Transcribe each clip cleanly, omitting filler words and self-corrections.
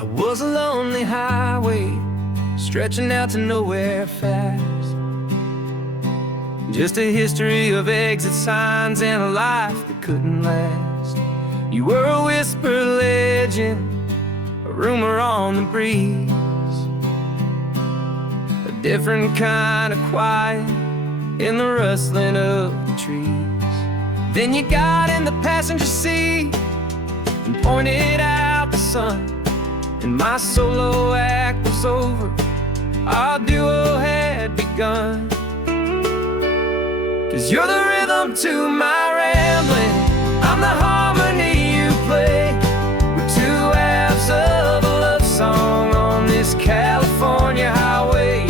I was a lonely highway, stretching out to nowhere fast. Just a history of exit signs and a life that couldn't last. You were a whisper legend, a rumor on the breeze, a different kind of quiet in the rustling of the trees. Then you got in the passenger seat and pointed out the sun, and my solo act was over, our duo had begun. 'Cause you're the rhythm to my rambling, I'm the harmony you play. We're two halves of a love song on this California highway,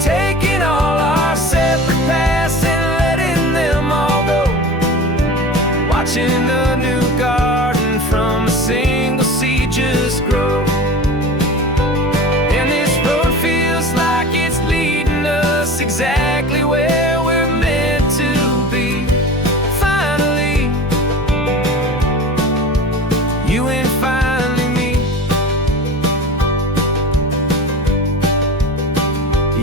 taking all our separate paths and letting them all go, watching the new garden from a single seed just grow. And this road feels like it's leading us exactly where we're meant to be. Finally, you and finally me.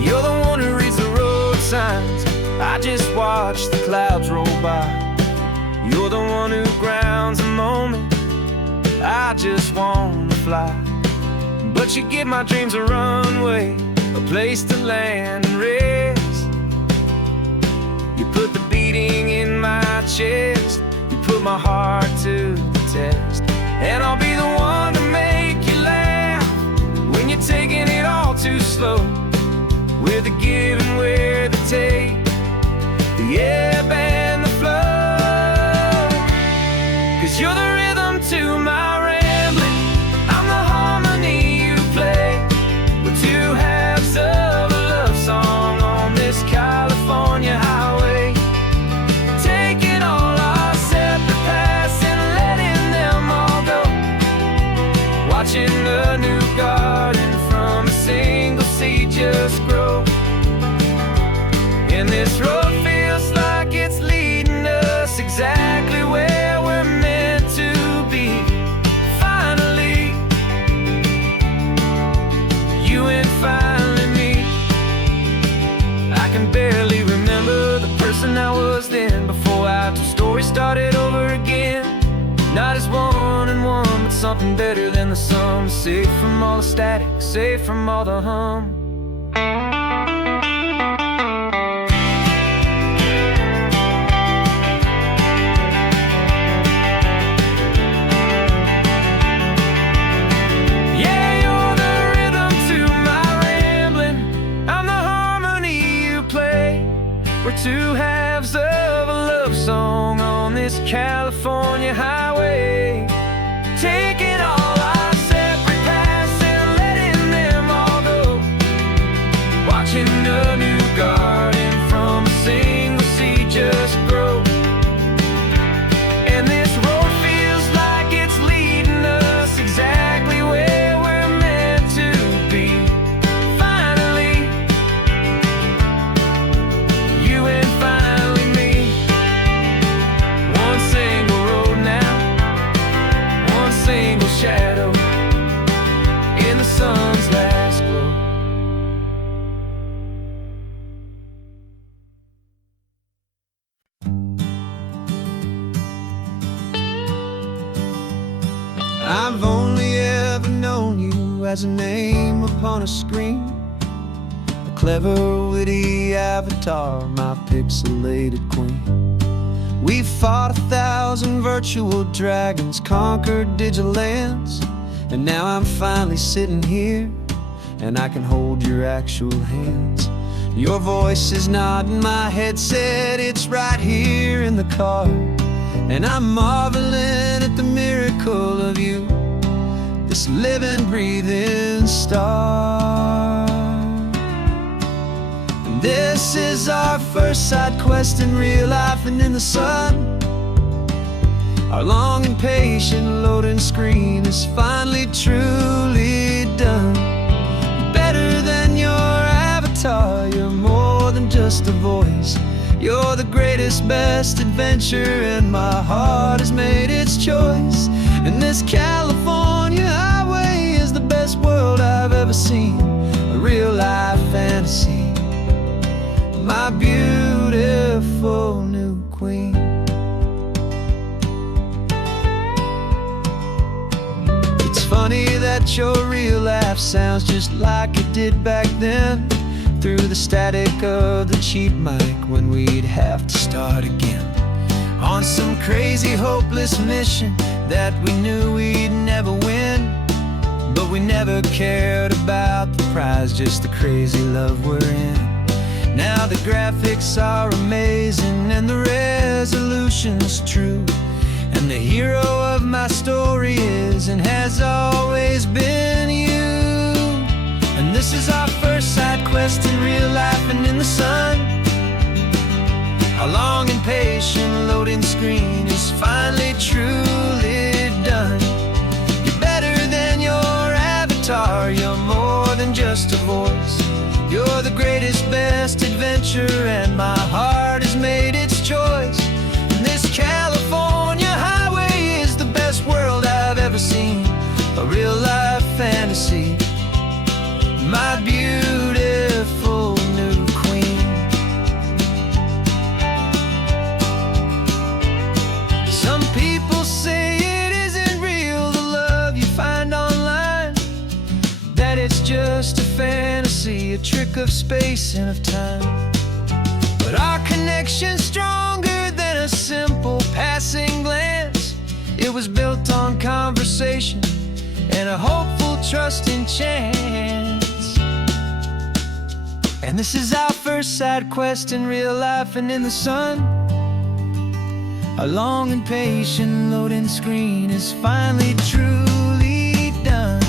You're the one who reads the road signs, I just watch the clouds roll by. You're the one who grounds a moment, I just wanna fly. But you give my dreams a runway, a place to land and rest. You put the beating in my chest, you put my heart to the test. And I'll be the one to make you laugh when you're taking it all too slow. We're the give and we're the take, the ebb and the flow. 'Cause you're the rhythm to my rambling, I'm the harmony you play. We're two halves of a love song on this California highway, taking all our separate paths and letting them all go, watching the new garden from a single seed just grow. And this road feels like it's leading us exactly where we're meant to be. Finally, you and finally me. I can barely remember the person I was then, before our two stories started over again. Not as one and one, but something better than the sum. Safe from all the static, safe from all the hum. We're two halves of a love song on this California highway, taking all our separate paths and letting them all go, watching a new garden from a single seed just grow. And this road feels like it's leading us exactly where we're meant to be. Finally, you and finally me. One single road now, one single shadow in the sun's last glow. I've only ever known you as a name upon a screen, a clever, witty avatar, my pixelated queen. We fought 1,000 virtual dragons, conquered digital lands, and now I'm finally sitting here, and I can hold your actual hands. Your voice is not in my headset, it's right here in the car, and I'm marveling at the miracle of you, this living, breathing star. And this is our first side quest in real life and in the sun. Our long and patient loading screen is finally truly done. Better than your avatar, you're more than just a voice. You're the greatest, best adventure, and my heart has made its choice. And this California highway wish your real life sounds just like it did back then, through the static of the cheap mic when we'd have to start again. On some crazy hopeless mission that we knew we'd never win, but we never cared about the prize, just the crazy love we're in. Now the graphics are amazing and the resolution's true, and the hero of my story is and has always been you. And this is our first side quest in real life and in the sun. Our long and patient loading screen is finally truly done. You're better than your avatar, you're more than just a voice. You're the greatest, best adventure, and my heart has made its choice. And this California highway is the best world I've ever seen, a real life fantasy, my beautiful new queen. Some people say it isn't real, the love you find online, that it's just a fantasy, a trick of space and of time. But our connection's stronger than a simple passing glance. It was built on conversation and a hopeful, trusting chance. And this is our first side quest in real life and in the sun. Our long and patient loading screen is finally truly done.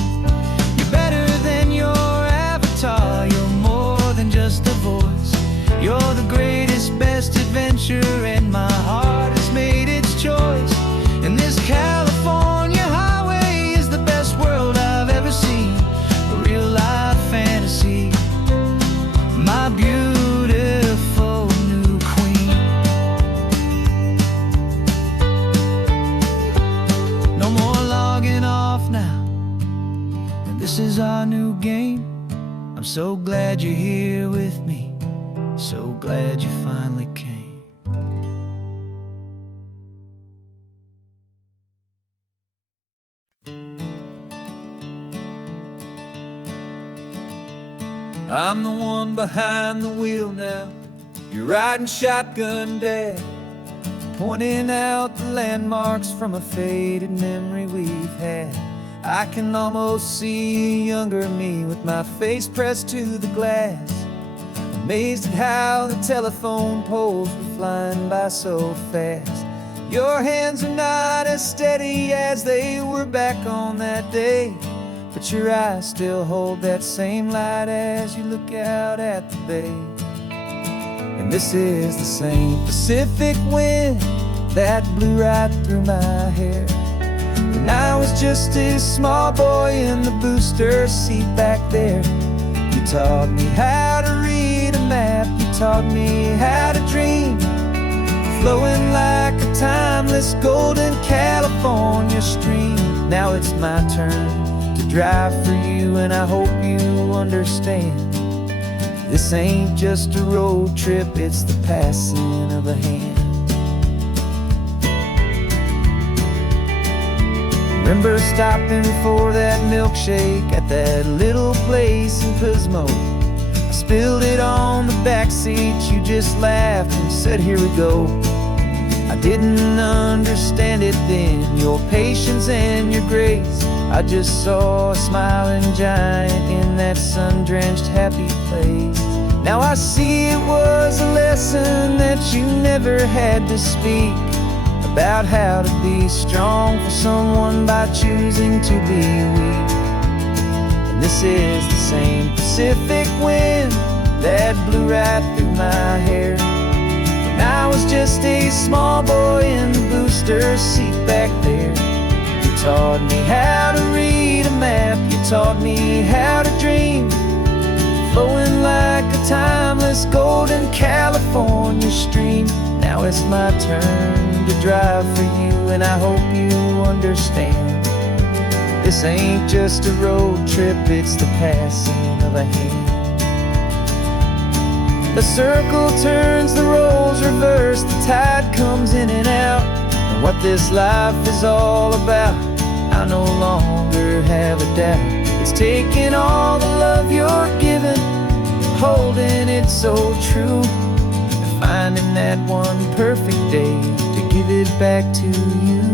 You're better than your avatar, you're more than just a voice. You're the greatest, best adventure, and my heart has made its choice. And this California highway is the best world I've ever seen, a real life fantasy, my beautiful new queen. No more logging off now, and this is our new game. I'm so glad you're here with me, so glad you finally came. I'm the one behind the wheel now, you're riding shotgun, Dad, pointing out the landmarks from a faded memory we've had. I can almost see a younger me with my face pressed to the glass, amazed at how the telephone poles were flying by so fast. Your hands are not as steady as they were back on that day, but your eyes still hold that same light as you look out at the bay. And this is the same Pacific wind that blew right through my hair when I was just a small boy in the booster seat back there. You taught me how to read a map, you taught me how to dream, flowing like a timeless golden California stream. Now it's my turn to drive for you, and I hope you understand. This ain't just a road trip, it's the passing of a hand. Remember stopping for that milkshake at that little place in Pismo? I spilled it on the back seat, you just laughed and said, here we go. I didn't understand it then, your patience and your grace. I just saw a smiling giant in that sun-drenched happy place. Now I see it was a lesson that you never had to speak, about how to be strong for someone by choosing to be weak. And this is the same Pacific wind that blew right through my hair when I was just a small boy in the booster seat back there. You taught me how to read a map, you taught me how to dream, flowing like a timeless golden California stream. Now it's my turn to drive for you, and I hope you understand. This ain't just a road trip, it's the passing of a hand. The circle turns, the roles reverse, the tide comes in and out. And what this life is all about, I no longer have a doubt. It's taking all the love you're given, holding it so true, and finding that one perfect day to give it back to you.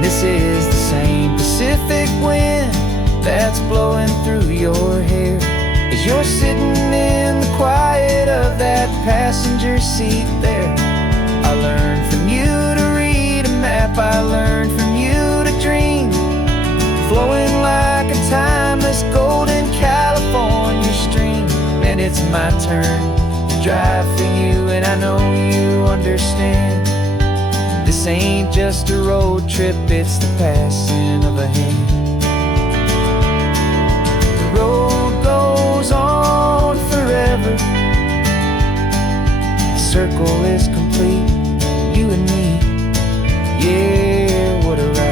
This is the same Pacific wind that's blowing through your hair as you're sitting in the quiet of that passenger seat there. I learned from you to read a map, I learned from you to dream, flowing like a timeless golden California stream. And it's my turn to drive for you, and I know you understand. This ain't just a road trip, it's the passing of a hand. The road goes on forever, the circle is complete, you and me, yeah, what a ride.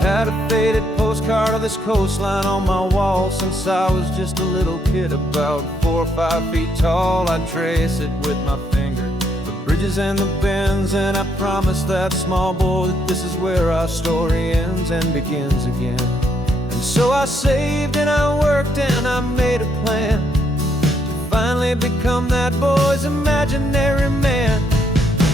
Had a faded postcard of this coastline on my wall since I was just a little kid, about 4 or 5 feet tall. I'd trace it with my finger, the bridges and the bends, and I promised that small boy that this is where our story ends and begins again. And so I saved and I worked and I made a plan to finally become that boy's imaginary man.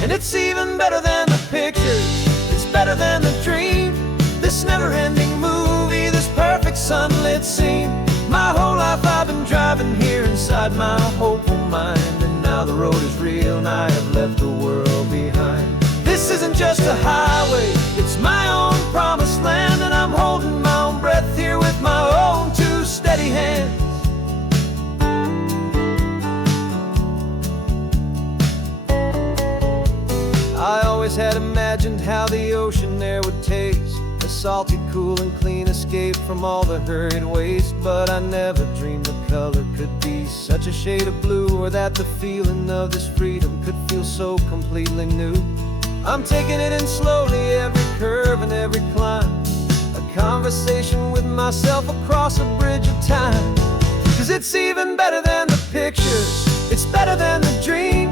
And it's even better than the pictures, it's better than the dream, this never-ending movie, this perfect sunlit scene. My whole life I've been driving here inside my hopeful mind, and now the road is real and I have left the world behind. This isn't just a highway, it's my own promised land, and I'm holding my own breath here with my own 2 steady hands. I always had imagined how the ocean there would taste, a salty, cool and clean escape from all the hurried waste. But I never dreamed the color could be such a shade of blue, or that the feeling of this freedom could feel so completely new. I'm taking it in slowly, every curve and every climb, a conversation with myself across a bridge of time. 'Cause it's even better than the pictures, it's better than the dream,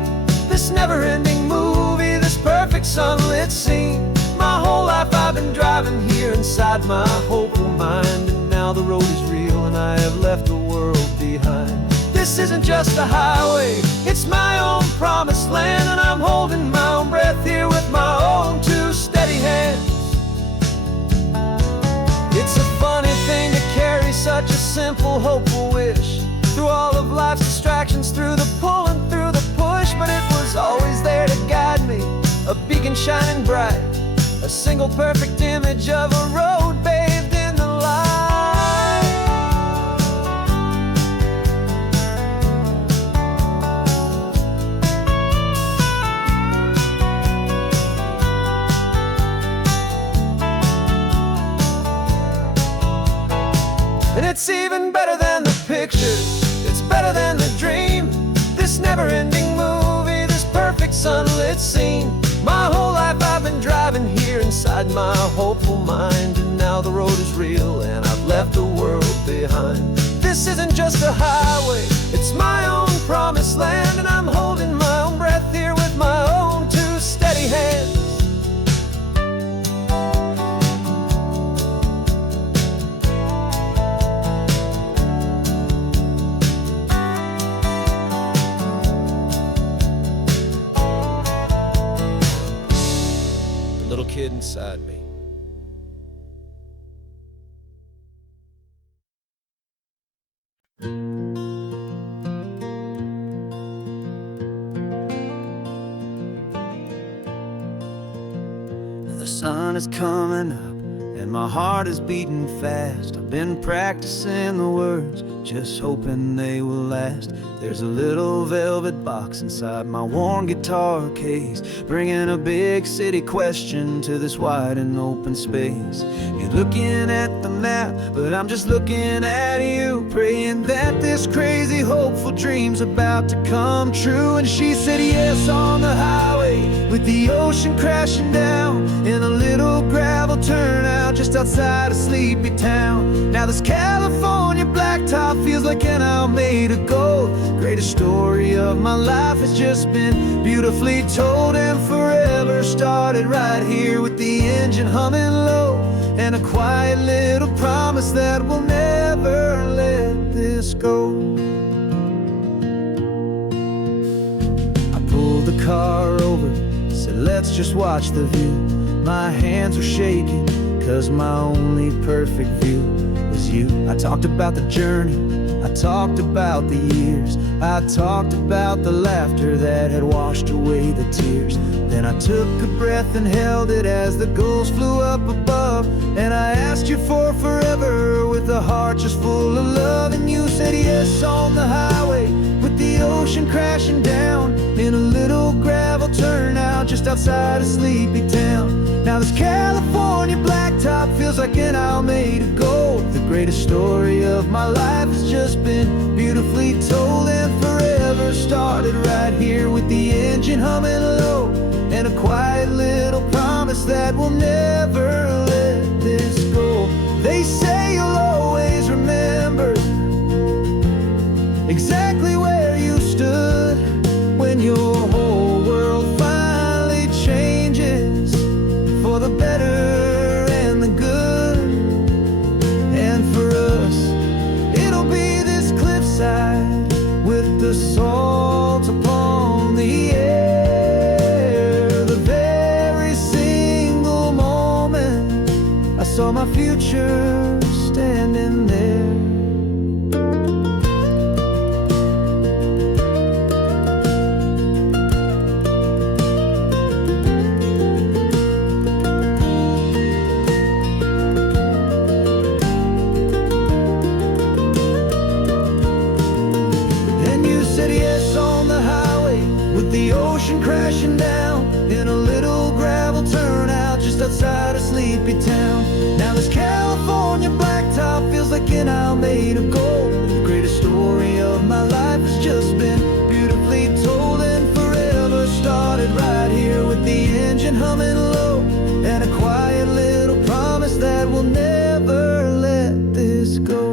this never-ending movie, this perfect sunlit scene. My whole life I've been driving here inside my hopeful mind, and now the road is real and I have left the world behind. This isn't just a highway, it's my own promised land, and I'm holding my own breath here with my own 2 steady hands. It's a funny thing to carry such a simple, hopeful wish through all of life's distractions, through the pull and through the push, but it was always there to guide me, a beacon shining bright, a single perfect image of a road bathed in the light. And it's even better than the pictures, it's better than the dream, this never-ending movie, this perfect sunlit scene. My whole life I've been driving here inside my hopeful mind, and now the road is real and I've left the world behind. This isn't just a highway, it's my own promised land, and I'm holding my own breath here with my own 2 steady hands. Little kid inside me. The sun is coming up my heart is beating fast. I've been practicing the words, just hoping they will last. There's a little velvet box inside my worn guitar case, bringing a big city question to this wide and open space. You're looking at the map, but I'm just looking at you, praying that this crazy hopeful dream's about to come true. And she said yes on the highway, with the ocean crashing down in a little gravel turnout just outside of Sleepy Town. Now this California blacktop feels like an hour made of gold. Greatest story of my life has just been beautifully told, and forever started right here with the engine humming low, and a quiet little promise that we'll never let this go. I pulled the car over, said let's just watch the view. My hands were shaking, cause my only perfect view was you. I talked about the journey, I talked about the years, I talked about the laughter that had washed away the tears. Then I took a breath and held it as the gulls flew up above, and I asked you for forever with a heart just full of love. And you said yes on the highway, with the ocean crashing down in a little gravel turnout just outside of Sleepy Town. Now this California blacktop feels like an hour made of gold. The greatest story of my life has just been beautifully told, and forever started right here with the engine humming low, and a quiet little promise that we'll never let this go. They say you'll always remember exactly where you stood when your whole world finally changes for the better and the good. And for us, it'll be this cliffside with the salt upon the air. The very single moment I saw my future standing there. The ocean crashing down in a little gravel turnout just outside of Sleepy Town. Now this California blacktop feels like an hour made of gold. The greatest story of my life has just been beautifully told, and forever started right here with the engine humming low, and a quiet little promise that we'll never let this go.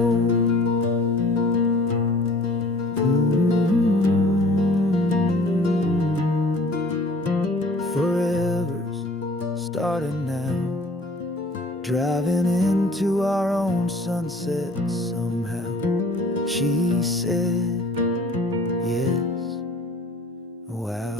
Starting now, driving into our own sunset somehow. She said yes, wow.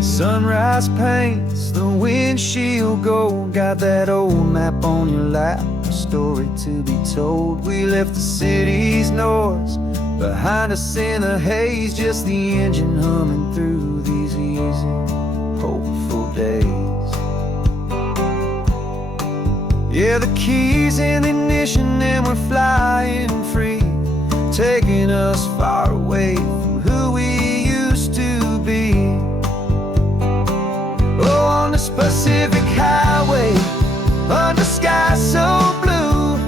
Sunrise paints the windshield gold. Got that old map on your lap, a story to be told. We left the city's noise behind us in the haze, just the engine humming through these easy, hopeful days. Yeah, the keys in the ignition and we're flying free, taking us far away from who we used to be. Oh, on this Pacific highway, under sky so blue,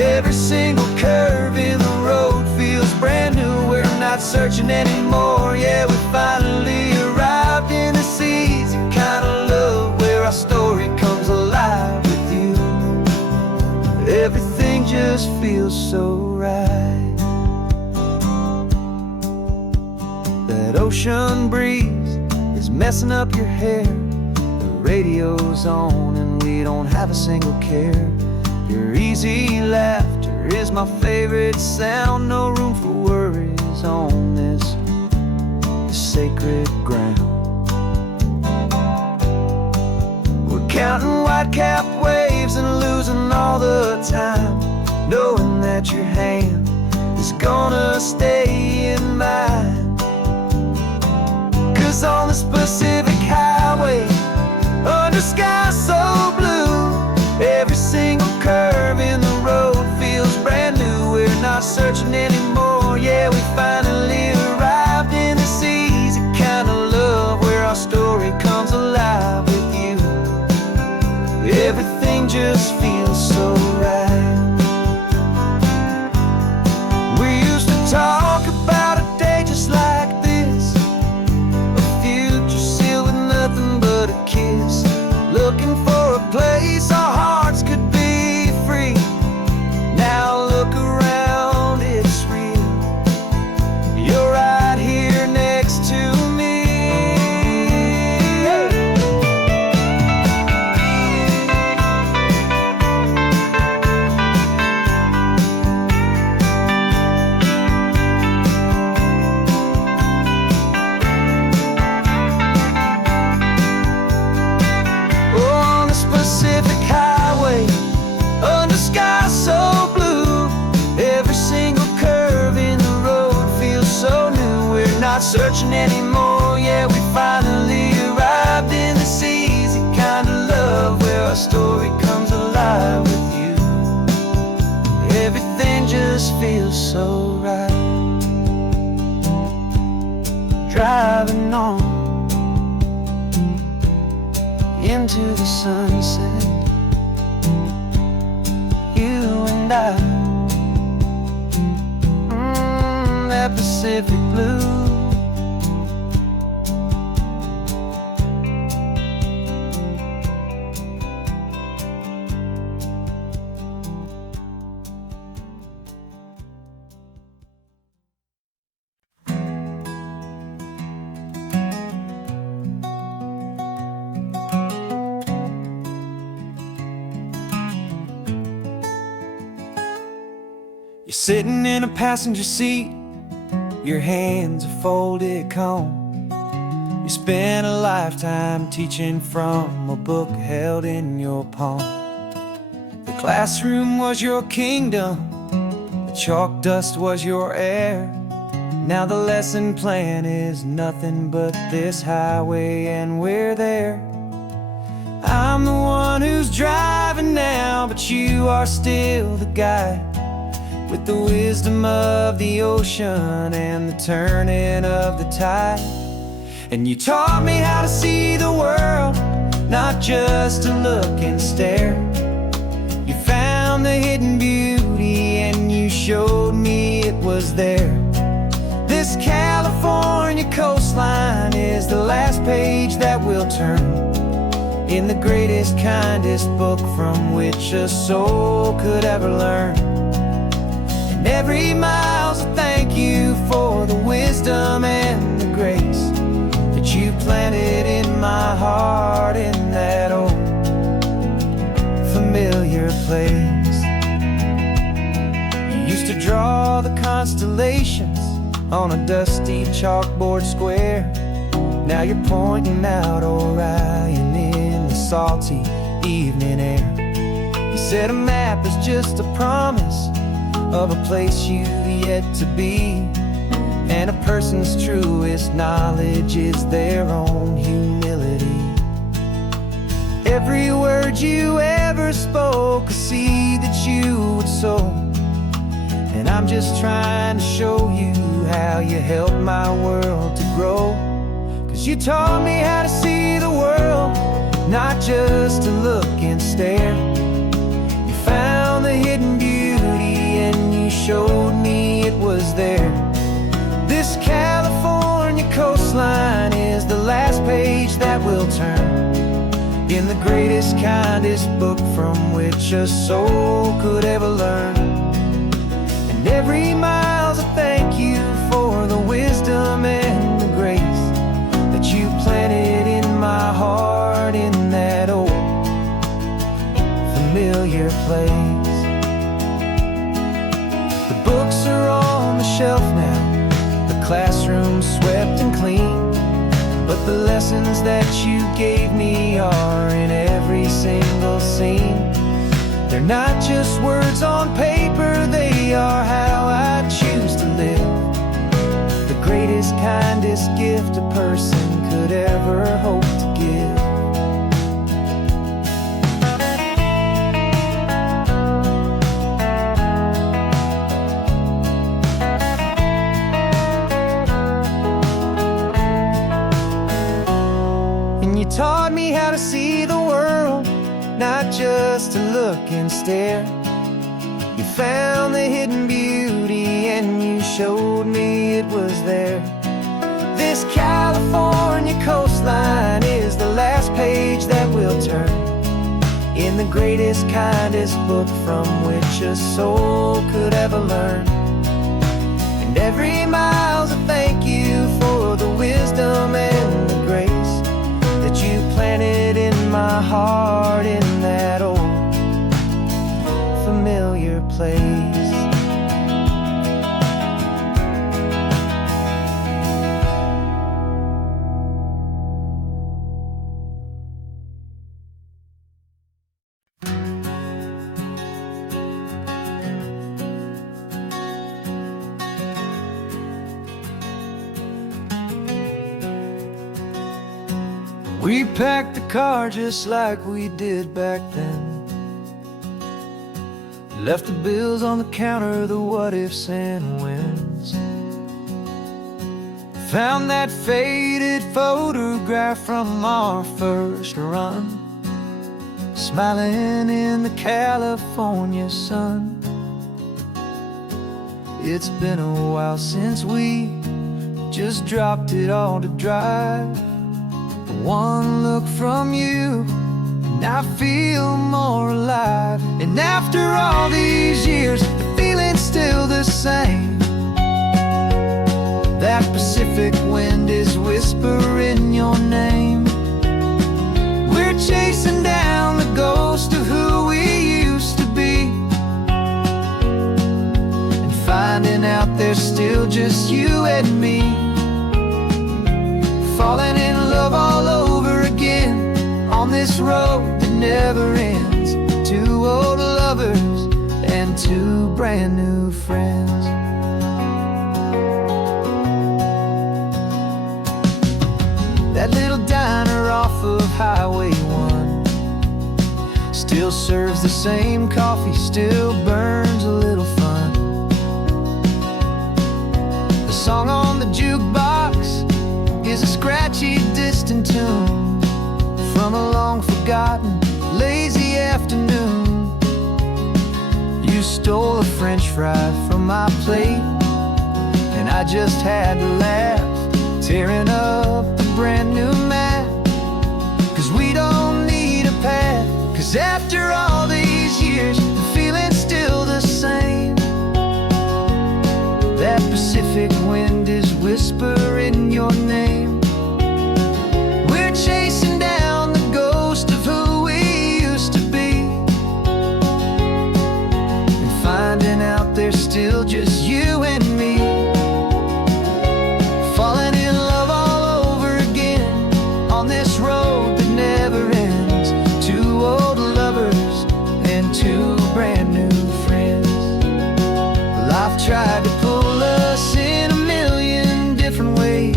every single curve in the road feels brand new. We're not searching anymore, yeah, we finally arrived in this easy kind of love, where our story comes alive with you. Everything just feels so right. That ocean breeze is messing up your hair, radio's on and we don't have a single care. Your easy laughter is my favorite sound. No room for worries on this sacred ground. We're counting white-capped waves and losing all the time, knowing that your hand is gonna stay in mine. 'Cause on this Pacific highway, under sky so blue, every single curve in the road feels brand new. We're not searching anymore, yeah, we finally arrived in this easy kind of love, where our story comes alive with you. Everything just feels so right. We used to talk about a day just like this, a future sealed with nothing but a kiss, looking for a place our hearts could be free. Now look around, it's real. You're right here next to me. On this Pacific highway, under sky so blue, every single curve in the road feels so new. We're not searching anymore, yeah, we finally arrived in this easy kind of love, where our story comes alive with you. Everything just feels so right. Driving on into the sunset, you and I, that Pacific blue. You're sitting in a passenger seat, your hands are folded calm. You spent a lifetime teaching from a book held in your palm. The classroom was your kingdom, the chalk dust was your air. Now the lesson plan is nothing but this highway, and we're there. I'm the one who's driving now, but you are still the guide, with the wisdom of the ocean and the turning of the tide. And you taught me how to see the world, not just to look and stare. You found the hidden beauty and you showed me it was there. This California coastline is the last page that we'll turn in the greatest, kindest book from which a soul could ever learn. And every mile's a thank you for the wisdom and the grace that you planted in my heart in that old familiar place. You used to draw the constellations on a dusty chalkboard square. Now you're pointing out Orion in the salty evening air. You said a map is just a promise of a place you've yet to be, and a person's truest knowledge is their own humility. Every word you ever spoke, a seed that you would sow, and I'm just trying to show you how you helped my world to grow. 'Cause you taught me how to see the world, not just to look and stare. You found the hidden beauty and you showed me it was there. This California coastline is the last page that we'll turn in the greatest, kindest book from which a soul could ever learn. And every mile's a thank you for the wisdom and the grace that you planted in my heart in that old but the lessons that you gave me are in every single scene. They're not just words on paper, they are how I choose to live. The greatest, kindest gift a person could ever hope to give. And you taught me how to see the world, not just to look and stare. You found the hidden beauty and you showed me it was there. This California coastline is the last page that we'll turn in the greatest, kindest book from which a soul could ever learn. And every mile's a thank you for the wisdom and the grace that you planted in my heart in that old familiar place. We packed the car just like we did back then. Left the bills on the counter, the what ifs and whens. Found that faded photograph from our first run, smiling in the California sun. It's been a while since we just dropped it all to drive. One look from you and I feel more alive. And after all these years, the feeling's still the same. That Pacific wind is whispering your name. We're chasing down the ghost of who we used to be, and finding out there's still just you and me. Falling in love all over again on this road that never ends. Two old lovers and two brand new friends. That little diner off of Highway 1 still serves the same coffee, still burns a little fun. The song on the jukebox is a scratchy, distant tune from a long-forgotten, lazy afternoon. You stole a French fry from my plate, and I just had to laugh, tearing up the brand new map. 'Cause we don't need a path, 'cause after all these years, the feeling's still the same. That Pacific wind is whispering your name. We're chasing down the ghost of who we used to be, and finding out there's still just you and me. Falling in love all over again on this road that never ends. Two old lovers and two brand new friends. Life tried to pull us in a million different ways,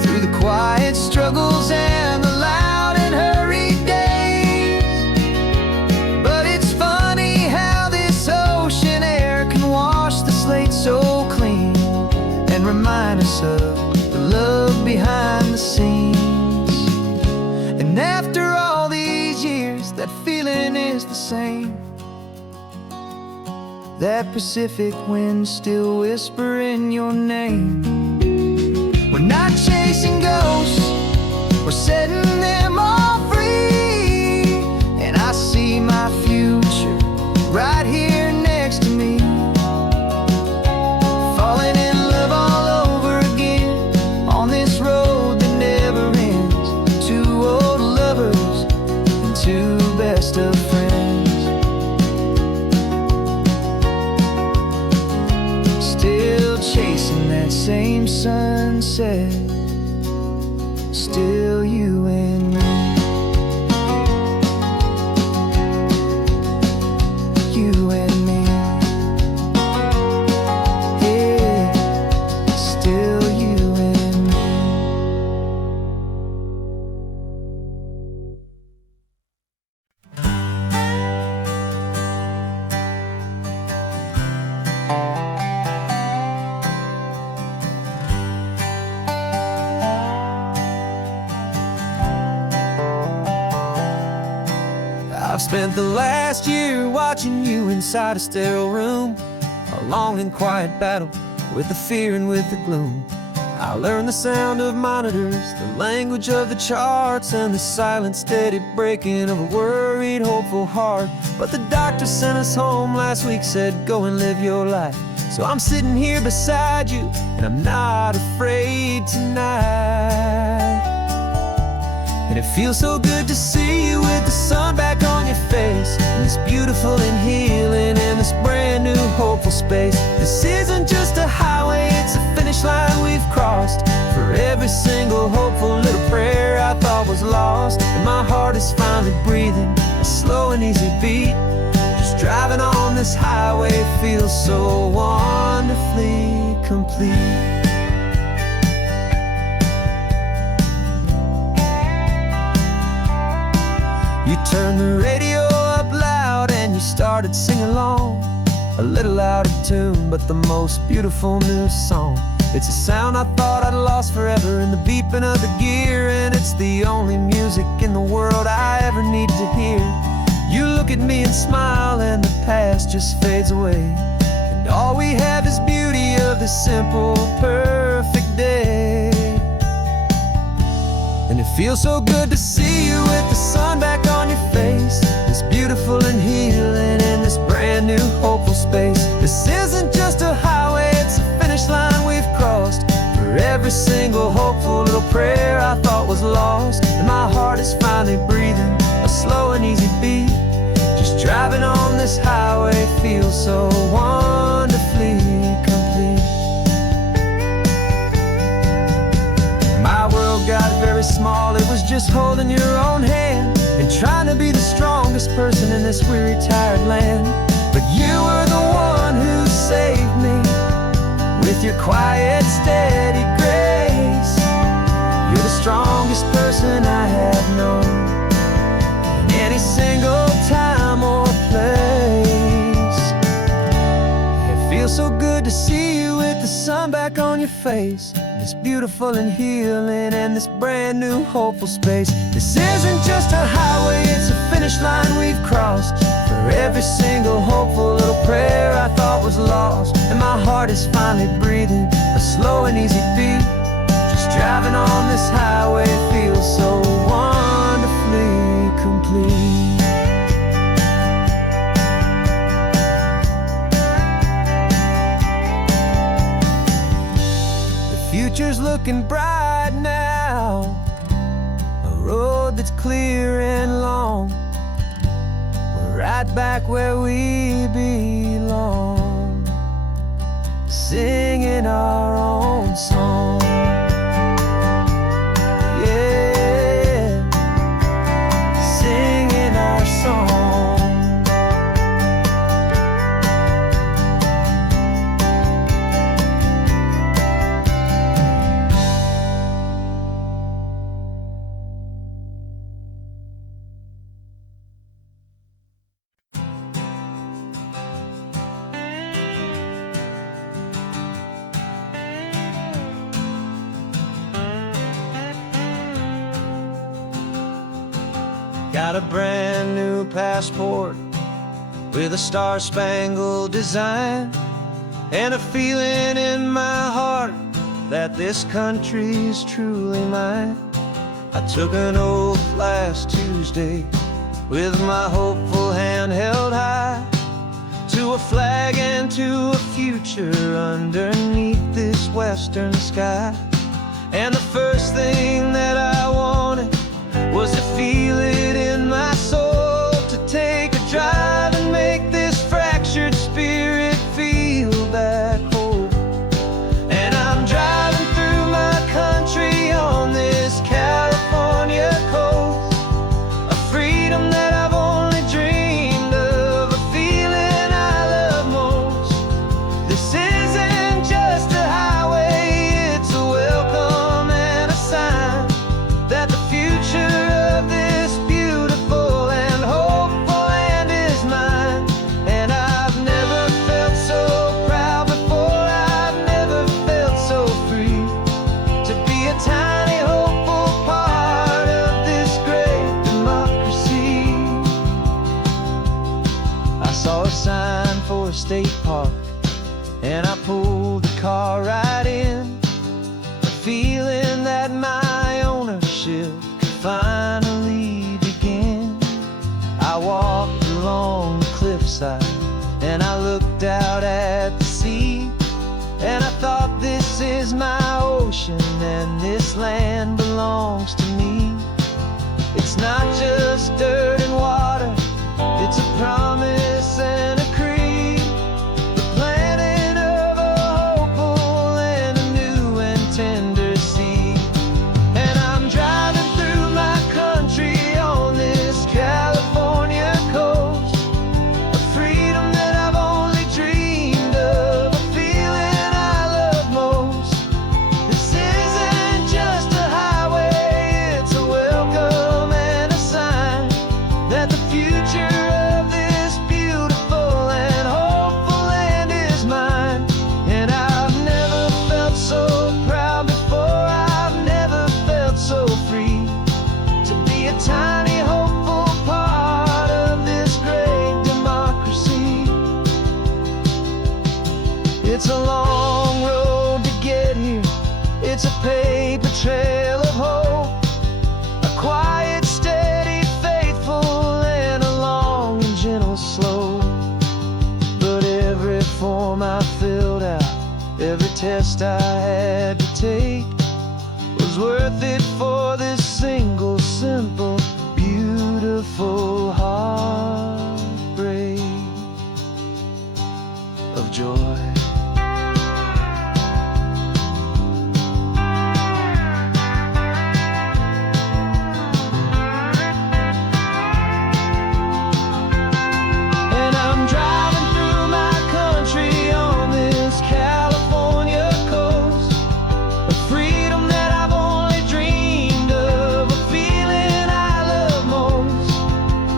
through the quiet struggles and the loud and hurried days. But it's funny how this ocean air can wash the slate so clean, and remind us of the love behind the scenes. And after all these years, that feeling is the same. That Pacific wind still whispering your name. We're not chasing ghosts, we're setting them all free. And I see my future right here next to me. Falling in love all over again on this road that never ends. Two old lovers and two best of friends. Still chasing that same sunset still you and me. You and me. Yeah, still you and me. I've spent the last year watching you inside a sterile room, a long and quiet battle with the fear and with the gloom. I learned the sound of monitors, the language of the charts, and the silent, steady breaking of a worried, hopeful heart. But the doctor sent us home last week, said go and live your life. So I'm sitting here beside you, and I'm not afraid tonight. And it feels so good to see you with the sun back on your face, and this beautiful and healing in this brand new hopeful space. This isn't just a highway, it's a finish line we've crossed. For every single hopeful little prayer I thought was lost, and my heart is finally breathing a slow and easy beat. Just driving on this highway feels so wonderfully complete. You turned the radio up loud and you started singing along, a little out of tune, but the most beautiful new song. It's a sound I thought I'd lost forever in the beeping of the gear, and it's the only music in the world I ever need to hear. You look at me and smile, and the past just fades away, and all we have is beauty of this simple, perfect day. And it feels so good to see you with the sun back on your face, this beautiful and healing in this brand new hopeful space. This isn't just a highway, it's a finish line we've crossed. For every single hopeful little prayer I thought was lost, and my heart is finally breathing a slow and easy beat. Just driving on this highway feels so wonderfully complete. My world got very small, it was just holding your own hand and trying to be the strongest person in this weary, tired land. But you were the one who saved me with your quiet, steady grace. You're the strongest person I have known in any single time or place. It feels so good to see you with the sun back on your face, this beautiful and healing and this brand new hopeful space. This isn't just a highway, it's a finish line we've crossed. For every single hopeful little prayer I thought was lost, and my heart is finally breathing a slow and easy beat. Just driving on this highway feels so wonderfully complete. Future's looking bright now, a road that's clear and long. We're right back where we belong, singing our own song. Yeah, singing our song. Got a brand new passport with a star-spangled design, and a feeling in my heart that this country's truly mine. I took an oath last Tuesday with my hopeful hand held high, to a flag and to a future underneath this western sky. And the first thing that I wanted was to feel it in my soul, to take a drive and make this fractured spirit feel back home. And I'm driving through my country on this Cadillac state park, and I pulled the car right in, feeling that my ownership could finally begin. I walked along the cliffside and I looked out at the sea, and I thought, this is my ocean and this land belongs to me. It's not just dirt and water, it's a promise and a creed, the planting of a hopeful and a new and tender seed. And I'm driving through my country on this California coast, a freedom that I've only dreamed of, a feeling I love most. This isn't just a highway, it's a welcome and a sign that the future of this beautiful and hopeful land is mine. And I've never felt so proud before, I've never felt so free to be a tiny hopeful part of this great democracy. It's a long road to get here, it's a paper trail of hope, a quiet, steady, faithful, and a long and gentle slope. But every form I filled out, every test I had to take, was worth it for this single, simple, beautiful heartbreak of joy. And I'm driving through my country on this California coast, a freedom that I've only dreamed of, a feeling I love most.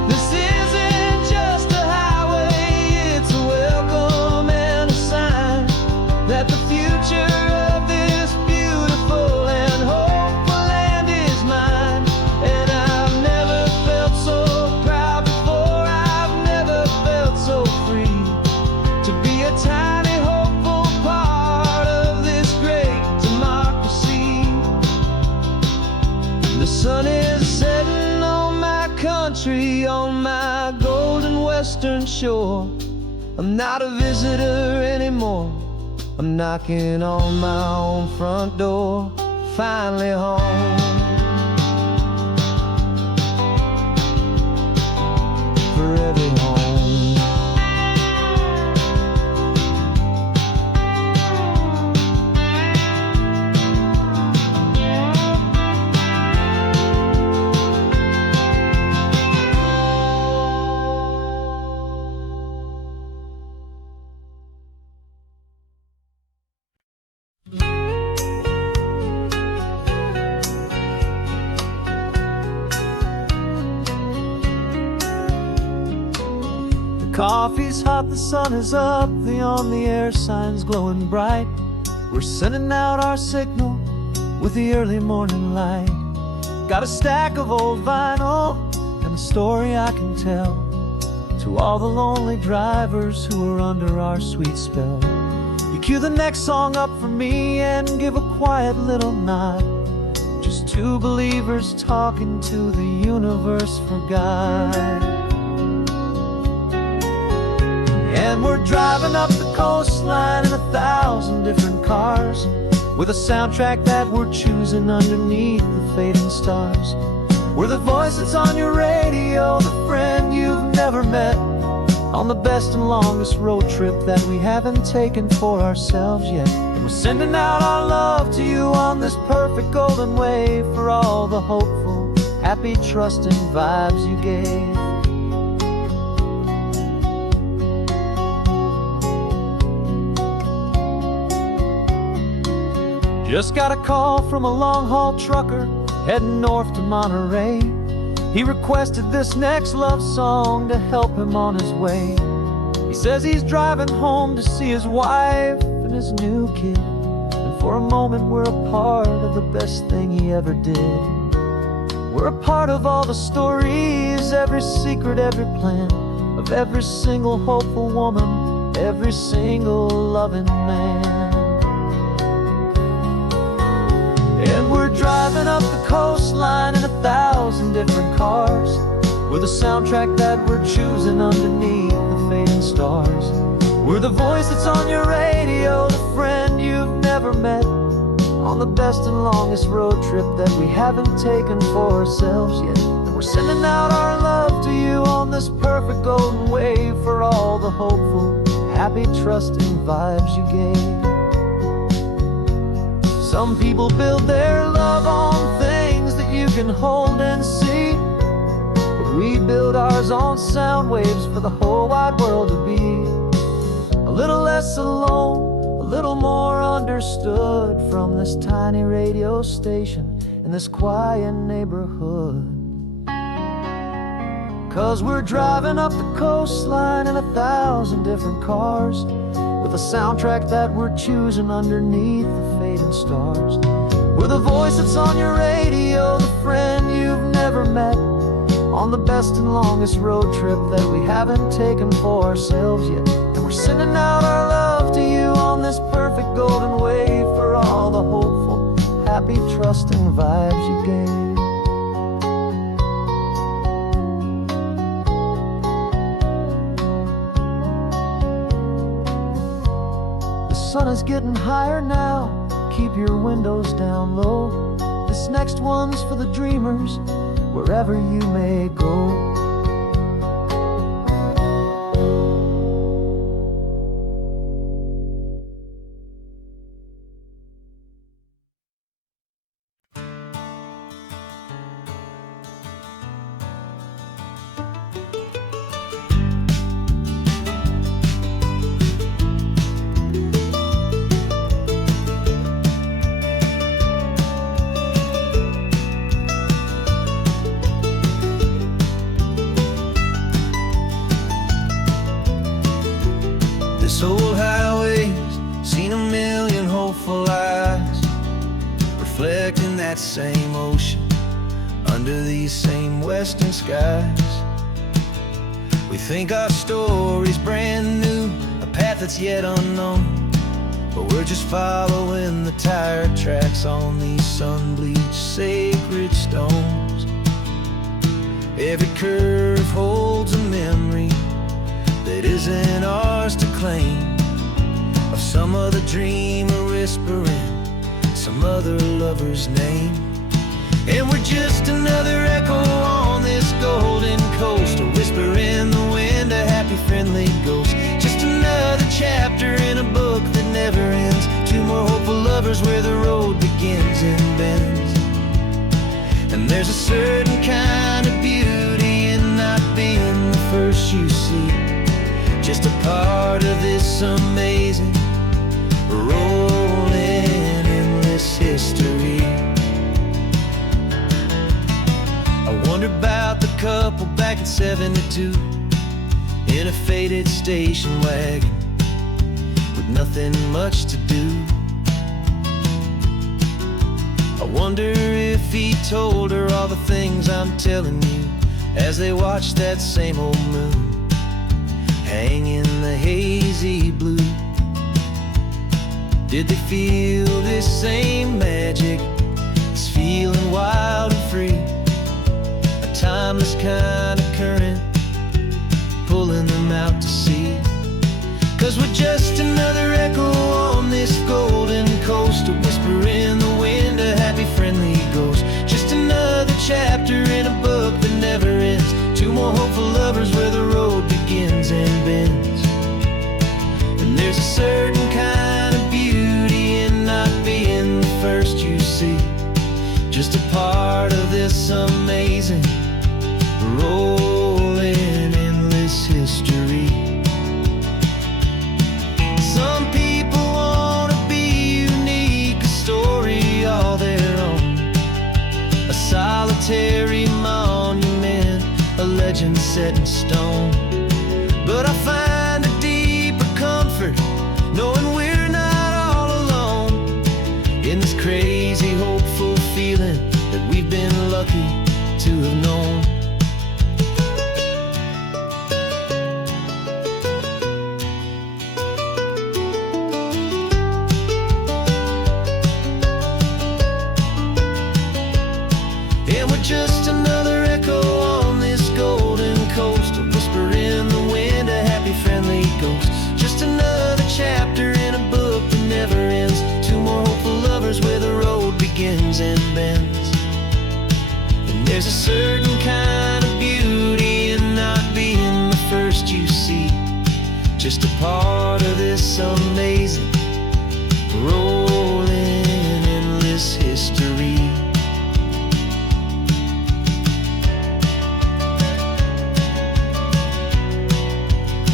This isn't just a highway, it's a welcome and a sign that the future of this beautiful and hopeful land is mine. And I've never felt so proud before, I've never felt so free to be a tiny hopeful part of this great democracy. The sun is setting on my country, on my golden western shore. I'm not a visitor anymore, I'm knocking on my own front door, finally home. For every home. Coffee's hot, the sun is up, the on-the-air sign's glowing bright. We're sending out our signal with the early morning light. Got a stack of old vinyl and a story I can tell to all the lonely drivers who are under our sweet spell. You cue the next song up for me and give a quiet little nod. Just two believers talking to the universe for God. And we're driving up the coastline in 1,000 different cars, with a soundtrack that we're choosing underneath the fading stars. We're the voice that's on your radio, the friend you've never met, on the best and longest road trip that we haven't taken for ourselves yet. And we're sending out our love to you on this perfect golden wave, for all the hopeful, happy, trusting vibes you gave. Just got a call from a long-haul trucker heading north to Monterey. He requested this next love song to help him on his way. He says he's driving home to see his wife and his new kid, and for a moment we're a part of the best thing he ever did. We're a part of all the stories, every secret, every plan, of every single hopeful woman, every single loving man. And we're driving up the coastline in 1,000 different cars, with a soundtrack that we're choosing underneath the fading stars. We're the voice that's on your radio, the friend you've never met, on the best and longest road trip that we haven't taken for ourselves yet. And we're sending out our love to you on this perfect golden wave, for all the hopeful, happy, trusting vibes you gave. Some people build their love on things that you can hold and see, but we build ours on sound waves for the whole wide world to be a little less alone, a little more understood, from this tiny radio station in this quiet neighborhood. 'Cause we're driving up the coastline in 1,000 different cars, with a soundtrack that we're choosing underneath the fading stars. We're the voice that's on your radio, the friend you've never met, on the best and longest road trip that we haven't taken for ourselves yet. And we're sending out our love to you on this perfect golden wave, for all the hopeful, happy, trusting vibes you gave. The sun is getting higher now, keep your windows down low. This next one's for the dreamers, wherever you may go. This old highway's seen a million hopeful eyes, reflecting that same ocean under these same western skies. We think our story's brand new, a path that's yet unknown, but we're just following the tire tracks on these sun-bleached sacred stones. Every curve holds a memory that isn't ours to claim, of some other dreamer whispering some other lover's name. And we're just another echo on this golden coast, a whisper in the wind, a happy friendly ghost. Just another chapter in a book that never ends, two more hopeful lovers where the road begins and bends. And there's a certain kind of beauty in not being the first you see, just a part of this amazing, rolling, endless history. I wonder about the couple back in '72, in a faded station wagon with nothing much to do. I wonder if he told her all the things I'm telling you, as they watched that same old moon hang in the hazy blue. Did they feel this same magic, this feeling wild and free, a timeless kind of current pulling them out to sea? 'Cause we're just another echo on this golden coast, a whisper in the wind, a happy friendly ghost. Just another chapter in a book that never ends, two more hopeful lovers where the road begins and bends. And there's a certain kind of beauty in not being the first you see, just a part of this amazing, rolling, endless history. Some people want to be unique, a story all their own, a solitary monument, a legend set in stone. But I find a deeper comfort knowing we're not all alone in this crazy, hopeful feeling that we've been lucky to have known. goes. Just another chapter in a book that never ends. Two more hopeful lovers where the road begins and bends. And there's a certain kind of beauty in not being the first you see. Just a part of this amazing rolling endless history.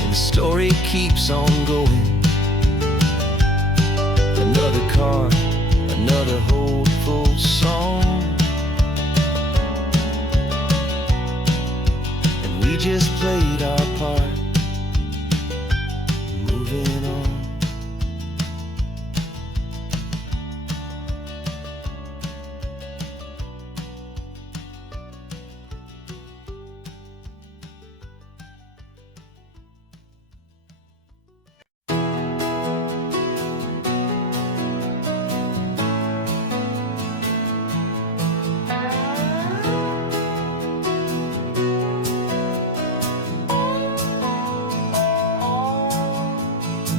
And the story keeps on going. Another card, another hopeful song, and we just played our part, moving on.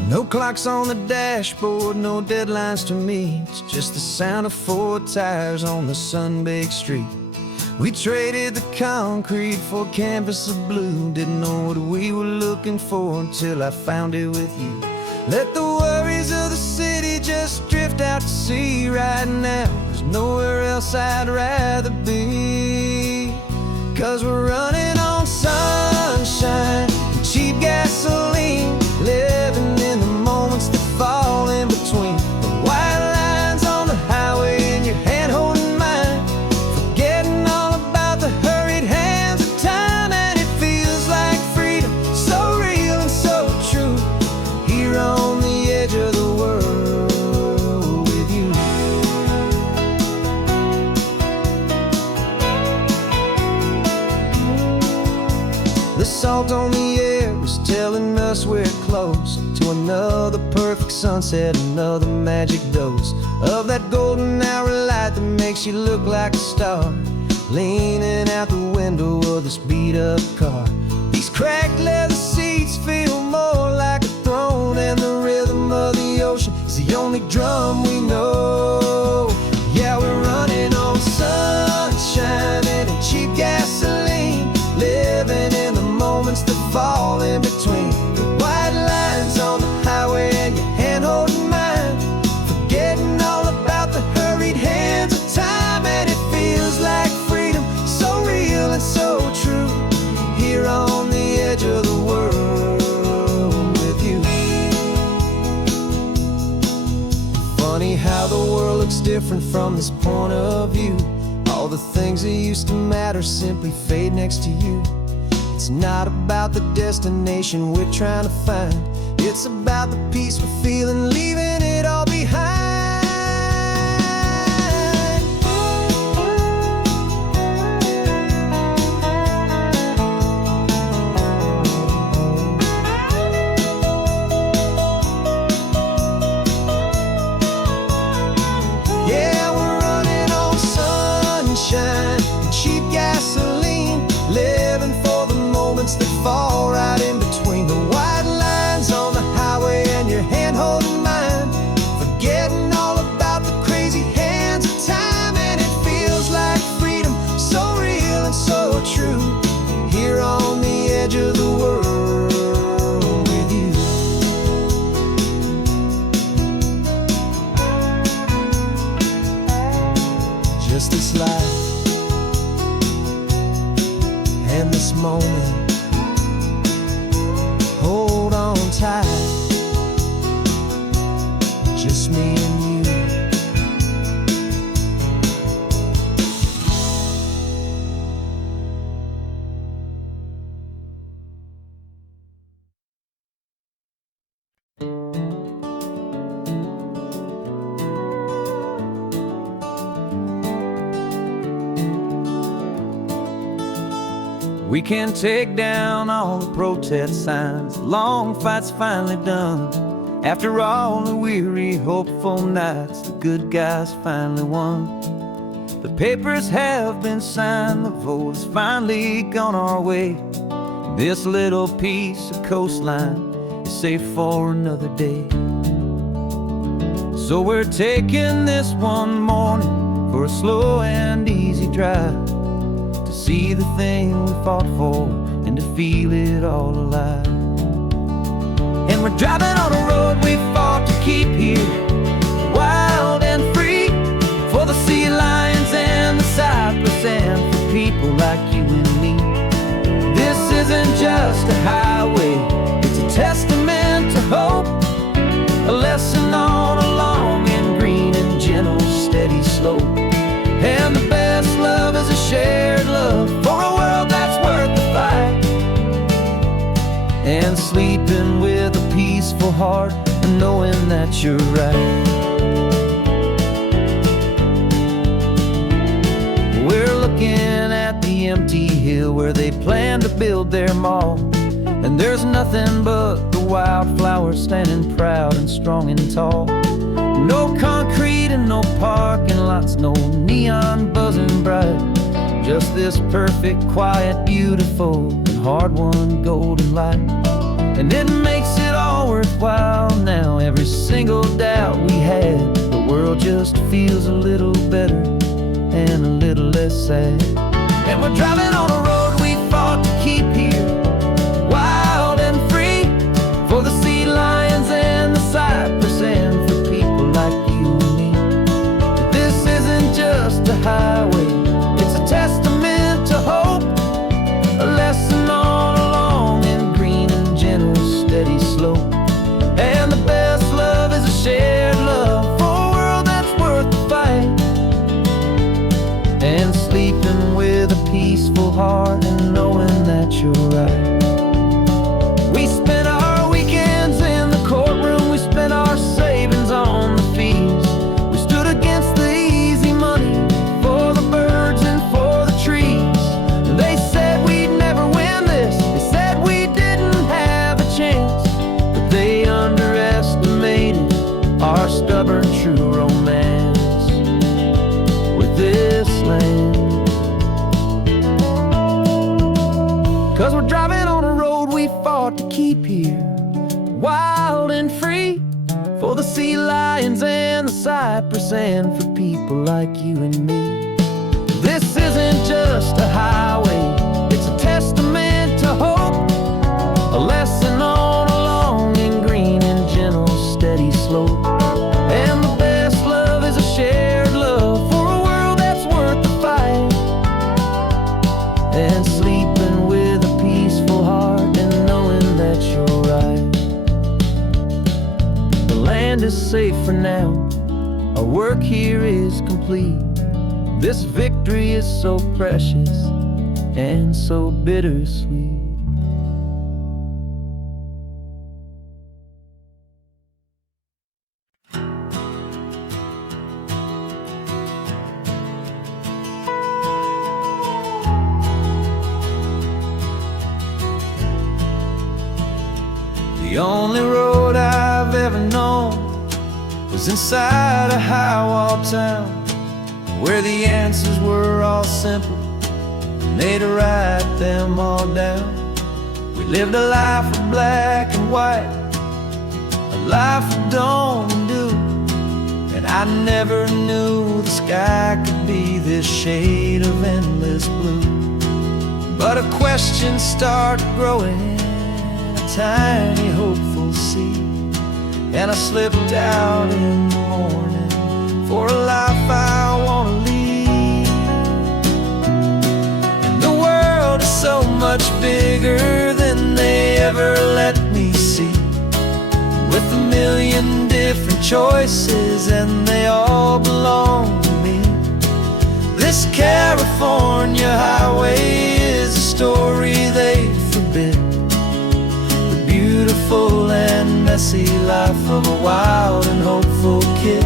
No clocks on the dashboard, no deadlines to meet. It's just the sound of 4 tires on the sun-baked street. We traded the concrete for a canvas of blue. Didn't know what we were looking for until I found it with you. Let the worries of the city just drift out to sea. Right now, there's nowhere else I'd rather be. 'Cause we're running on sunshine and cheap gasoline, living in the moments that fall in between. The white lines on the highway and your hand holding mine, forgetting all about the hurried hands of time. And it feels like freedom, so real and so true, here on the edge of the world with you. The salt on the air is telling us we're close to another perfect sunset, another magic dose of that golden hour light that makes you look like a star, leaning out the window of this beat-up car. These cracked leather seats feel more like a throne, and the rhythm of the ocean is the only drum we know. Yeah, we're running on sunshine and cheap gasoline, living in the moments that fall in between. The white lines on the highway and your hand holding mine, forgetting all about the hurried hands of time. And it feels like freedom, so real and so true, here on the edge of the world with you. Funny how the world looks different from this point of view. All the things that used to matter simply fade next to you. It's not about the destination we're trying to find, it's about the peace we're feeling, leaving it all behind. Yeah, we're running on sunshine and cheap gasoline, living for the moments that fall right in between. The white lines on the highway and your hand holding mine, forgetting all about the crazy hands of time. And it feels like freedom, so real and so true, here on the edge of the world with you. Just this life and this moment, hold on tight, just me and you. We can take down all the protest signs, the long fight's finally done. After all the weary, hopeful nights, the good guys finally won. The papers have been signed, the vote has finally gone our way. This little piece of coastline is saved for another day. So we're taking this one morning for a slow and easy drive, to see the thing we fought for and to feel it all alive. And we're driving on a road we fought to keep here, wild and free, for the sea lions and the cypress and for people like you and me. This isn't just a highway, it's a testament to hope, a lesson on a long and green and gentle steady slope. And the best love is a shared love for a world that's worth the fight, and sleeping with a peaceful heart and knowing that you're right. We're looking at the empty hill where they plan to build their mall, and there's nothing but the wildflowers standing proud and strong and tall. No concrete and no parking lots, no neon buzzing bright, just this perfect, quiet, beautiful, and hard-won golden light. And it makes it all worthwhile now, every single doubt we had. The world just feels a little better and a little less sad. And we're driving on a road we fought to keep here, wild and free, for the sea lions and the cypress and for people like you and me. This isn't just a highway, it's a testament to hope, a lesson on a long and green and gentle steady slope. And the best love is a shared love for a world that's worth the fight, and sleeping with a peaceful heart and knowing that you're right. We spent our weekends in the courtroom, we spent our savings on the fees. We stood against the easy money for the birds and for the trees. They said we'd never win this, they said we didn't have a chance, but they underestimated our stubborn true romance with this land. 'Cause we're driving on a road we fought to keep here, wild and free, for the sea lions and the cypress and for people like you and me. This isn't just a highway, it's a testament to hope, a lesson on a long and green and gentle steady slope. And the best love is a shared love for a world that's worth the fight, and sleeping with a peaceful heart and knowing that you're right. The land is safe for now, our work here is complete. This victory is so precious and so bittersweet. The only road I've ever known was inside a high-wall town, where the answers were all simple and they'd write them all down. We lived a life of black and white, a life of dawn and dew, and I never knew the sky could be this shade of endless blue. But a question started growing, tiny hopeful seed, and I slipped out in the morning for a life I want to lead. And the world is so much bigger than they ever let me see, with a million different choices and they all belong to me. This California highway is a story they forbid, beautiful and messy life of a wild and hopeful kid.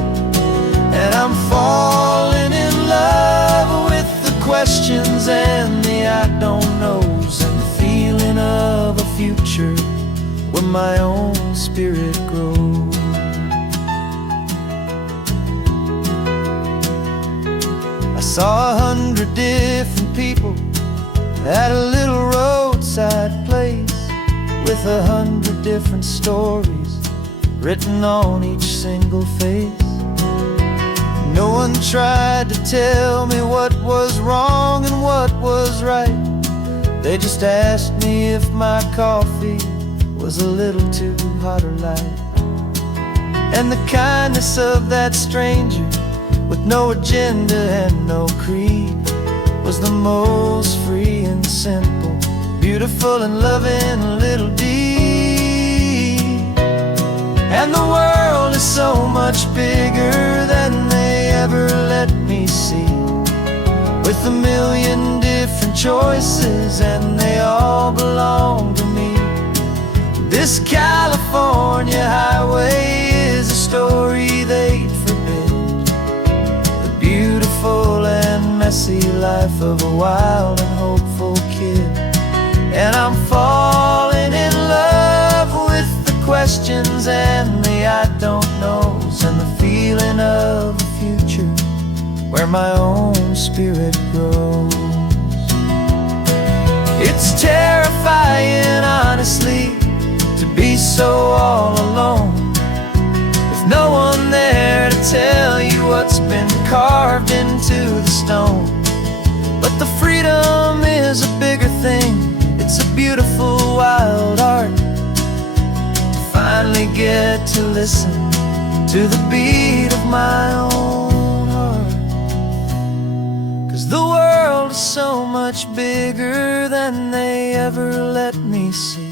And I'm falling in love with the questions and the I don't knows, and the feeling of a future where my own spirit grows. I saw 100 different people at a little roadside place, with 100 different stories written on each single face. No one tried to tell me what was wrong and what was right. They just asked me if my coffee was a little too hot or light. And the kindness of that stranger, with no agenda and no creed, was the most free and simple, beautiful and loving little deed. And the world is so much bigger than they ever let me see, with a million different choices and they all belong to me. This California highway is a story they'd forbid, the beautiful and messy life of a wild and hopeful kid. And I'm falling in love with the questions and the I don't knows, and the feeling of a future where my own spirit grows. It's terrifying, honestly, to be so all alone, with no one there to tell you what's been carved into the stone. But the freedom is a bigger thing. It's a beautiful wild art to finally get to listen to the beat of my own heart. 'Cause the world is so much bigger than they ever let me see,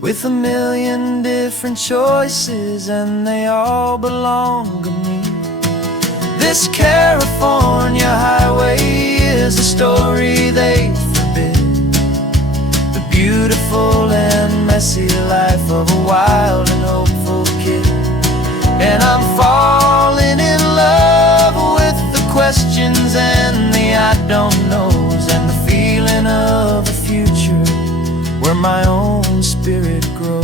with a million different choices and they all belong to me. This California highway is a story they forbid, the beautiful and messy life of a wild and hopeful kid. And I'm falling in love with the questions and the I don't knows, and the feeling of a future where my own spirit grows.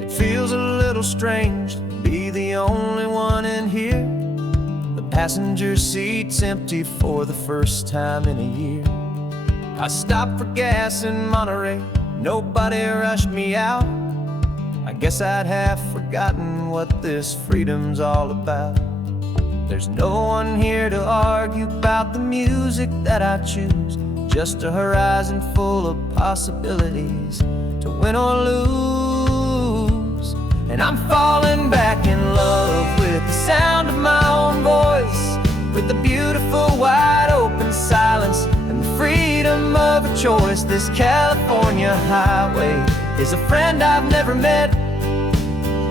It feels a little strange to be the only one in here. The passenger seat's empty for the first time in a year. I stopped for gas in Monterey, nobody rushed me out. I guess I'd half forgotten what this freedom's all about. There's no one here to argue about the music that I choose, just a horizon full of possibilities to win or lose. And I'm falling back in love with the sound of my own voice, with the beautiful wide open silence and the freedom of a choice. This California highway is a friend I've never met,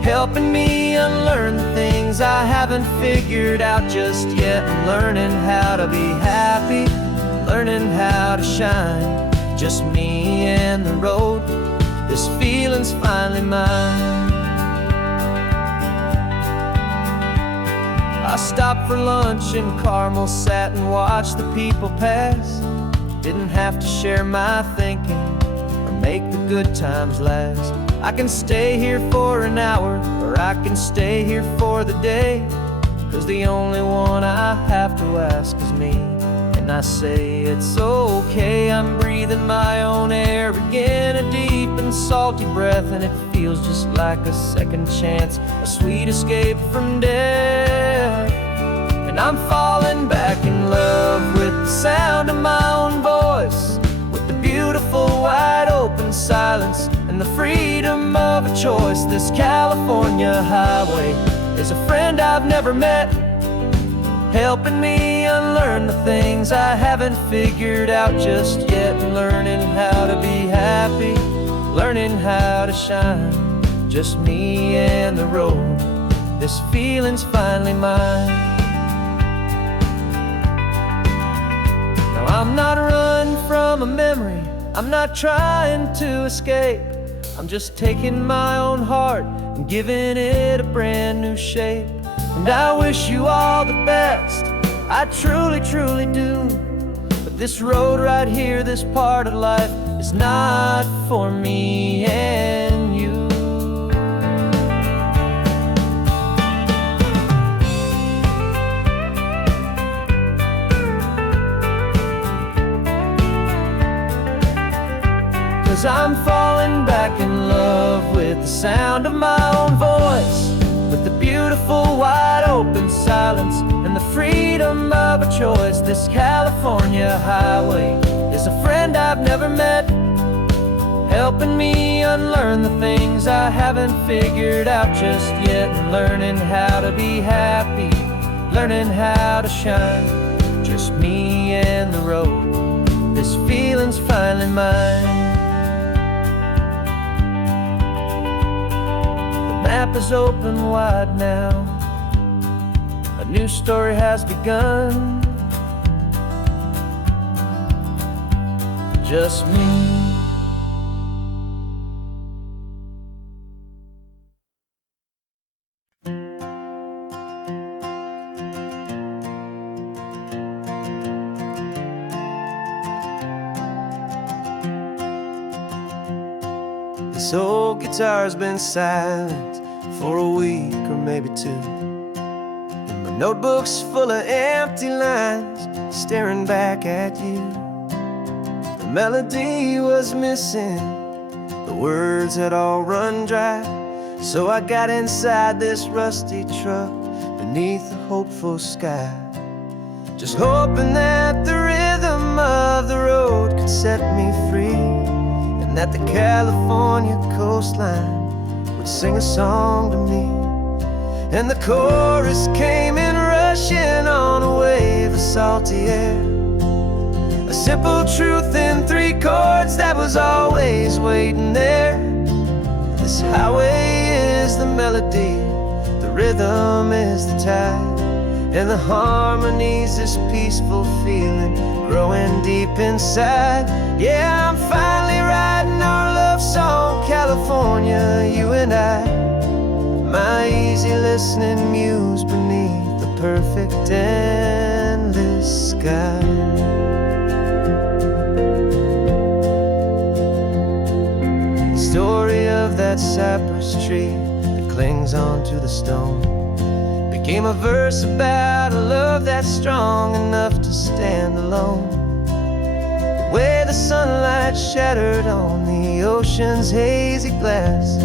helping me unlearn the things I haven't figured out just yet. I'm learning how to be happy, learning how to shine, just me and the road. This feeling's finally mine. I stopped for lunch in Carmel, sat and watched the people pass. Didn't have to share my thinking or make the good times last. I can stay here for an hour, or I can stay here for the day, 'cause the only one I have to ask is me. And I say it's okay, I'm breathing my own air again, a deep and salty breath, and it feels just like a second chance, a sweet escape from death. And I'm falling back in love with the sound of my own voice, with the beautiful wide open silence and the freedom of a choice. This California highway is a friend I've never met, helping me unlearn the things I haven't figured out just yet. Learning how to be happy, learning how to shine, just me and the road. This feeling's finally mine. Now I'm not running from a memory, I'm not trying to escape. I'm just taking my own heart and giving it a brand new shape. And I wish you all the best, I truly, truly do. But this road right here, this part of life, is not for me and you. Cause I'm falling back in love with the sound of my own voice, with the beautiful wide open silence and the freedom of a choice. This California highway is a friend I've never met, helping me unlearn the things I haven't figured out just yet, and learning how to be happy, learning how to shine. Just me and the road, this feeling's finally mine. The map is open wide now, a new story has begun. Just me. This old guitar's been silent for a week or maybe two, and my notebook's full of empty lines staring back at you. The melody was missing, the words had all run dry, so I got inside this rusty truck beneath the hopeful sky, just hoping that the rhythm of the road could set me free, and that the California coastline would sing a song to me. And the chorus came in rushing on a wave of salty air, a simple truth in 3 chords that was always waiting there. This highway is the melody, the rhythm is the tide, and the harmony's this peaceful feeling growing deep inside. Yeah, I'm finally writing our love song, California, you and I, my easy listening muse beneath the perfect endless sky. The story of that cypress tree that clings onto the stone became a verse about a love that's strong enough to stand alone. The way the sunlight shattered on the ocean's hazy glass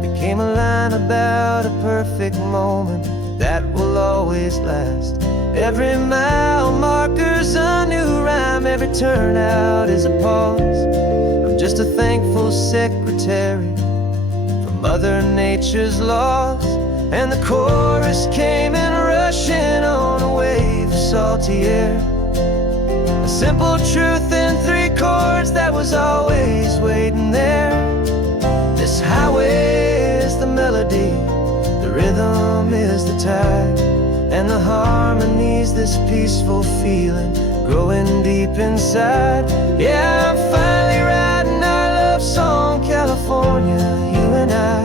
became a line about a perfect moment that will always last. Every mile marker's a new rhyme, every turnout is a pause. I'm just a thankful secretary for Mother Nature's laws. And the chorus came in rushing on a wave of salty air, a simple truth in 3 chords that was always waiting there. This highway is the melody, the rhythm is the tide, and the harmony's this peaceful feeling growing deep inside. Yeah, I'm finally writing our love song, California, you and I,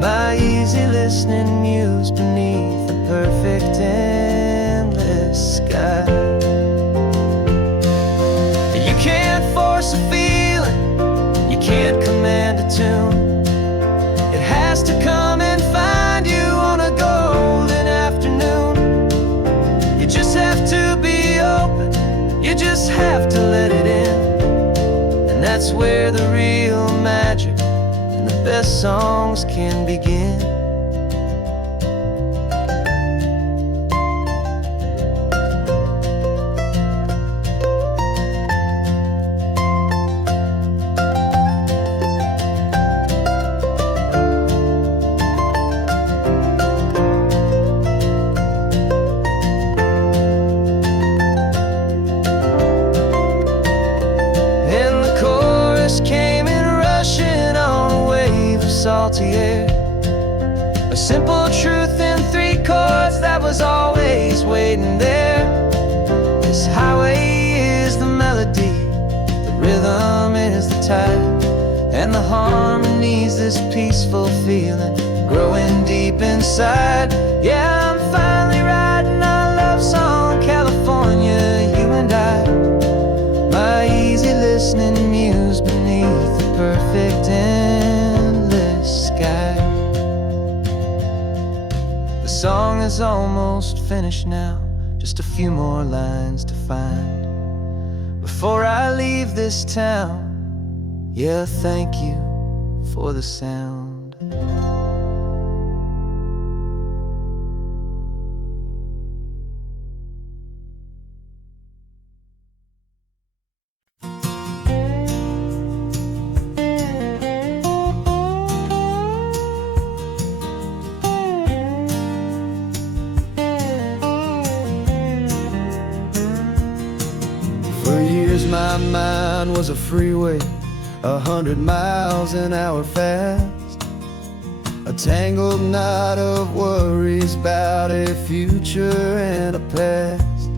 my easy listening muse beneath the perfect endless sky. You can't force a feeling, you can't command a tune. It has to come and find you on a golden afternoon. You just have to be open, you just have to let it in, and that's where the real magic and the best songs can begin. Salty air, a simple truth in 3 chords that was always waiting there. This highway is the melody, the rhythm is the tide, and the harmonies, this peaceful feeling growing deep inside. Yeah, I'm finally writing our love song, California, you and I. My easy listening muse beneath the perfect endless sky. The song is almost finished now, just a few more lines to find before I leave this town. Yeah, thank you for the sound. For years my mind was a freeway, 100 miles an hour fast, a tangled knot of worries about a future and a past.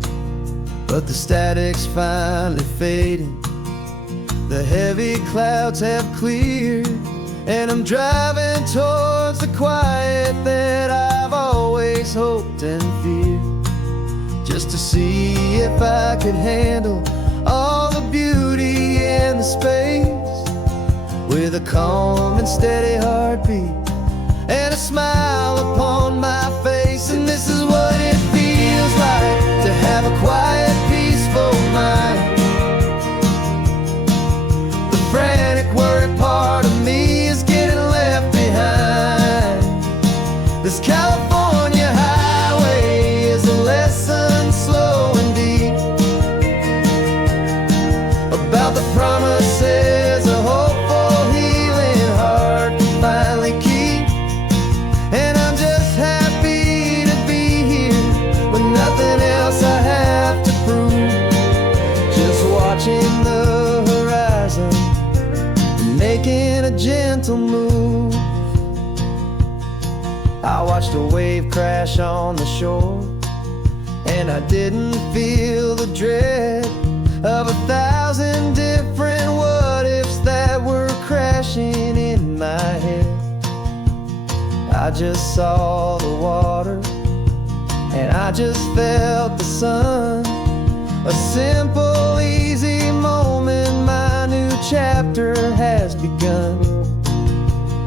But the static's finally fading, the heavy clouds have cleared, and I'm driving towards the quiet that I've always hoped and feared, just to see if I could handle all the beauty and the space, with a calm and steady heartbeat and a smile upon my face. And this is what it feels like to have a quiet, peaceful mind. The frantic, worried part of me is getting left behind. This California highway is a lesson slow and deep about the promises of hopeful healing heart can finally keep. And I'm just happy to be here with nothing else I have to prove, just watching the horizon and making a gentle move. I watched a wave crash on the shore, and I didn't feel the dread of 1,000 different what-ifs that were crashing in my head. I just saw the water, and I just felt the sun. A simple, easy moment, my new chapter has begun.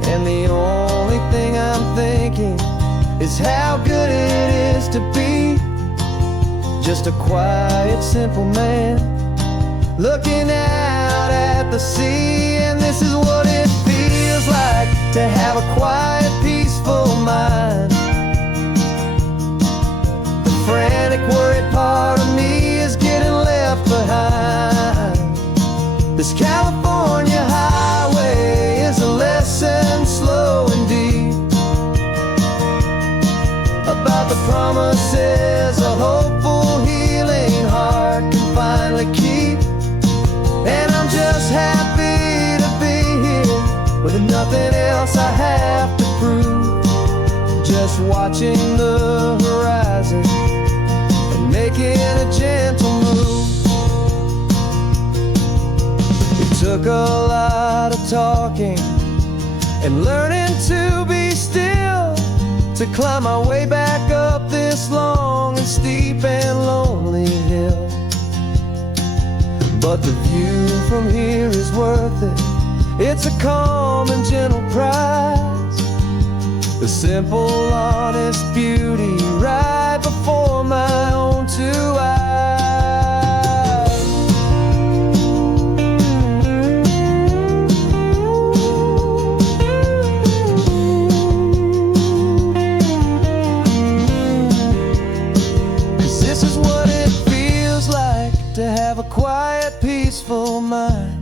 And the only thing I'm thinking is how good it is to be just a quiet, simple man looking out at the sea. And this is what it feels like to have a quiet, peaceful mind. The frantic, worried part of me is getting left behind. This California highway is a lesson slow and deep about the promises a hopeful, healing heart can finally keep. And I'm just happy to be here with nothing else I have to prove, just watching the horizon and making a gentle move. It took a lot of talking and learning to be still to climb my way back up this long and steep and lonely hill. But the view from here is worth it. It's a calm and gentle prize, the simple, honest beauty right before my own two eyes. This is what it feels like to have a quiet, peaceful mind.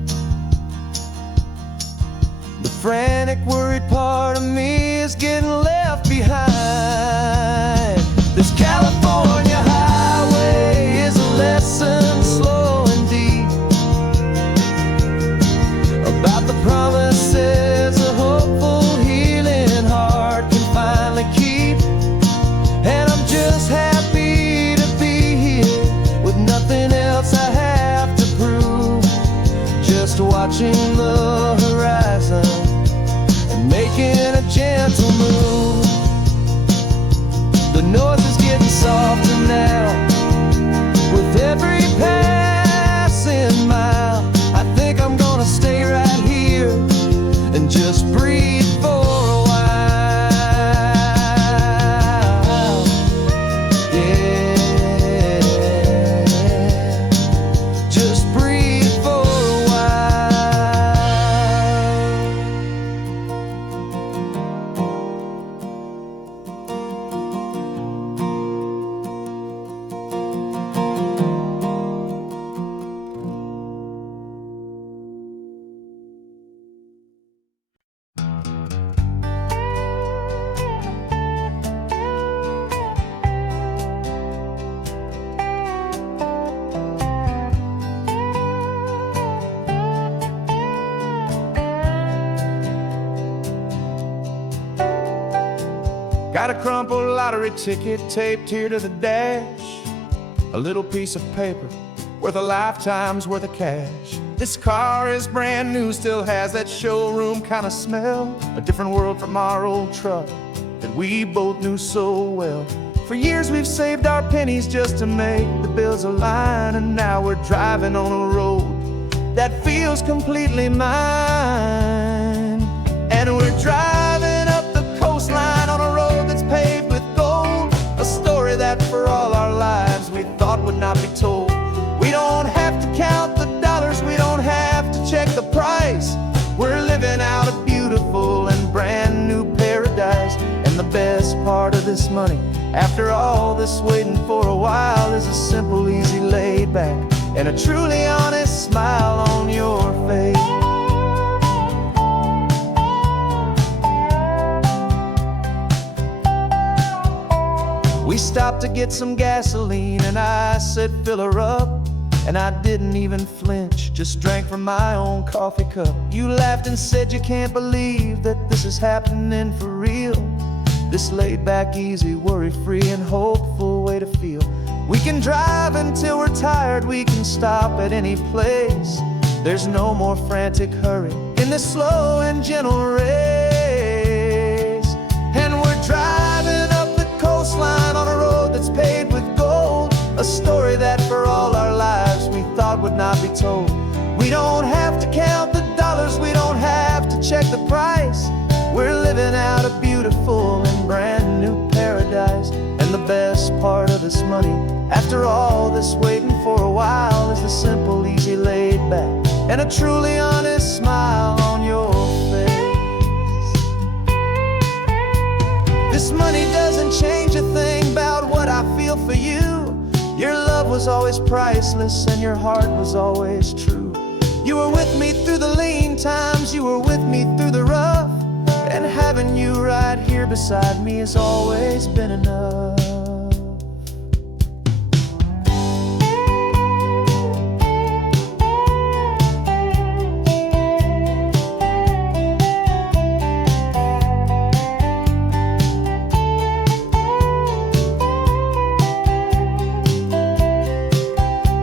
The frantic, worried part of me is getting left behind. This California highway is a lesson slow and deep about the promises a hopeful, healing heart can finally keep. And I'm just happy to be here with nothing else I have to prove, just watching the horizon Had a crumpled lottery ticket taped here to the dash, a little piece of paper worth a lifetime's worth of cash. This car is brand new, still has that showroom kind of smell, a different world from our old truck that we both knew so well. For years we've saved our pennies just to make the bills align, and now we're driving on a road that feels completely mine. And we're driving up the coastline on a road that's paved with gold, a story that for all our lives we thought would not be told. We don't have to count the dollars, we don't have to check the price. We're living out a beautiful and brand new paradise. And the best part of this money, after all this waiting for a while, is a simple, easy, laid back, and a truly honest smile on your face. We stopped to get some gasoline, and I said, fill her up. And I didn't even flinch, just drank from my own coffee cup. You laughed and said you can't believe that this is happening for real. This laid back, easy, worry-free and hopeful way to feel. We can drive until we're tired, we can stop at any place. There's no more frantic hurry in this slow and gentle race. And we're driving up the coastline on a road that's paved with gold, a story that for all our lives we thought would not be told. We don't have to count the dollars, we don't have to check the price. We're living out a beautiful and brand new paradise. And the best part of this money, after all this waiting for a while, is the simple, easy, laid back, and a truly honest smile on your face. This money doesn't change a thing about what I feel for you. Your love was always priceless and your heart was always true. You were with me through the lean times, you were with me through the rough, and having you right here beside me has always been enough.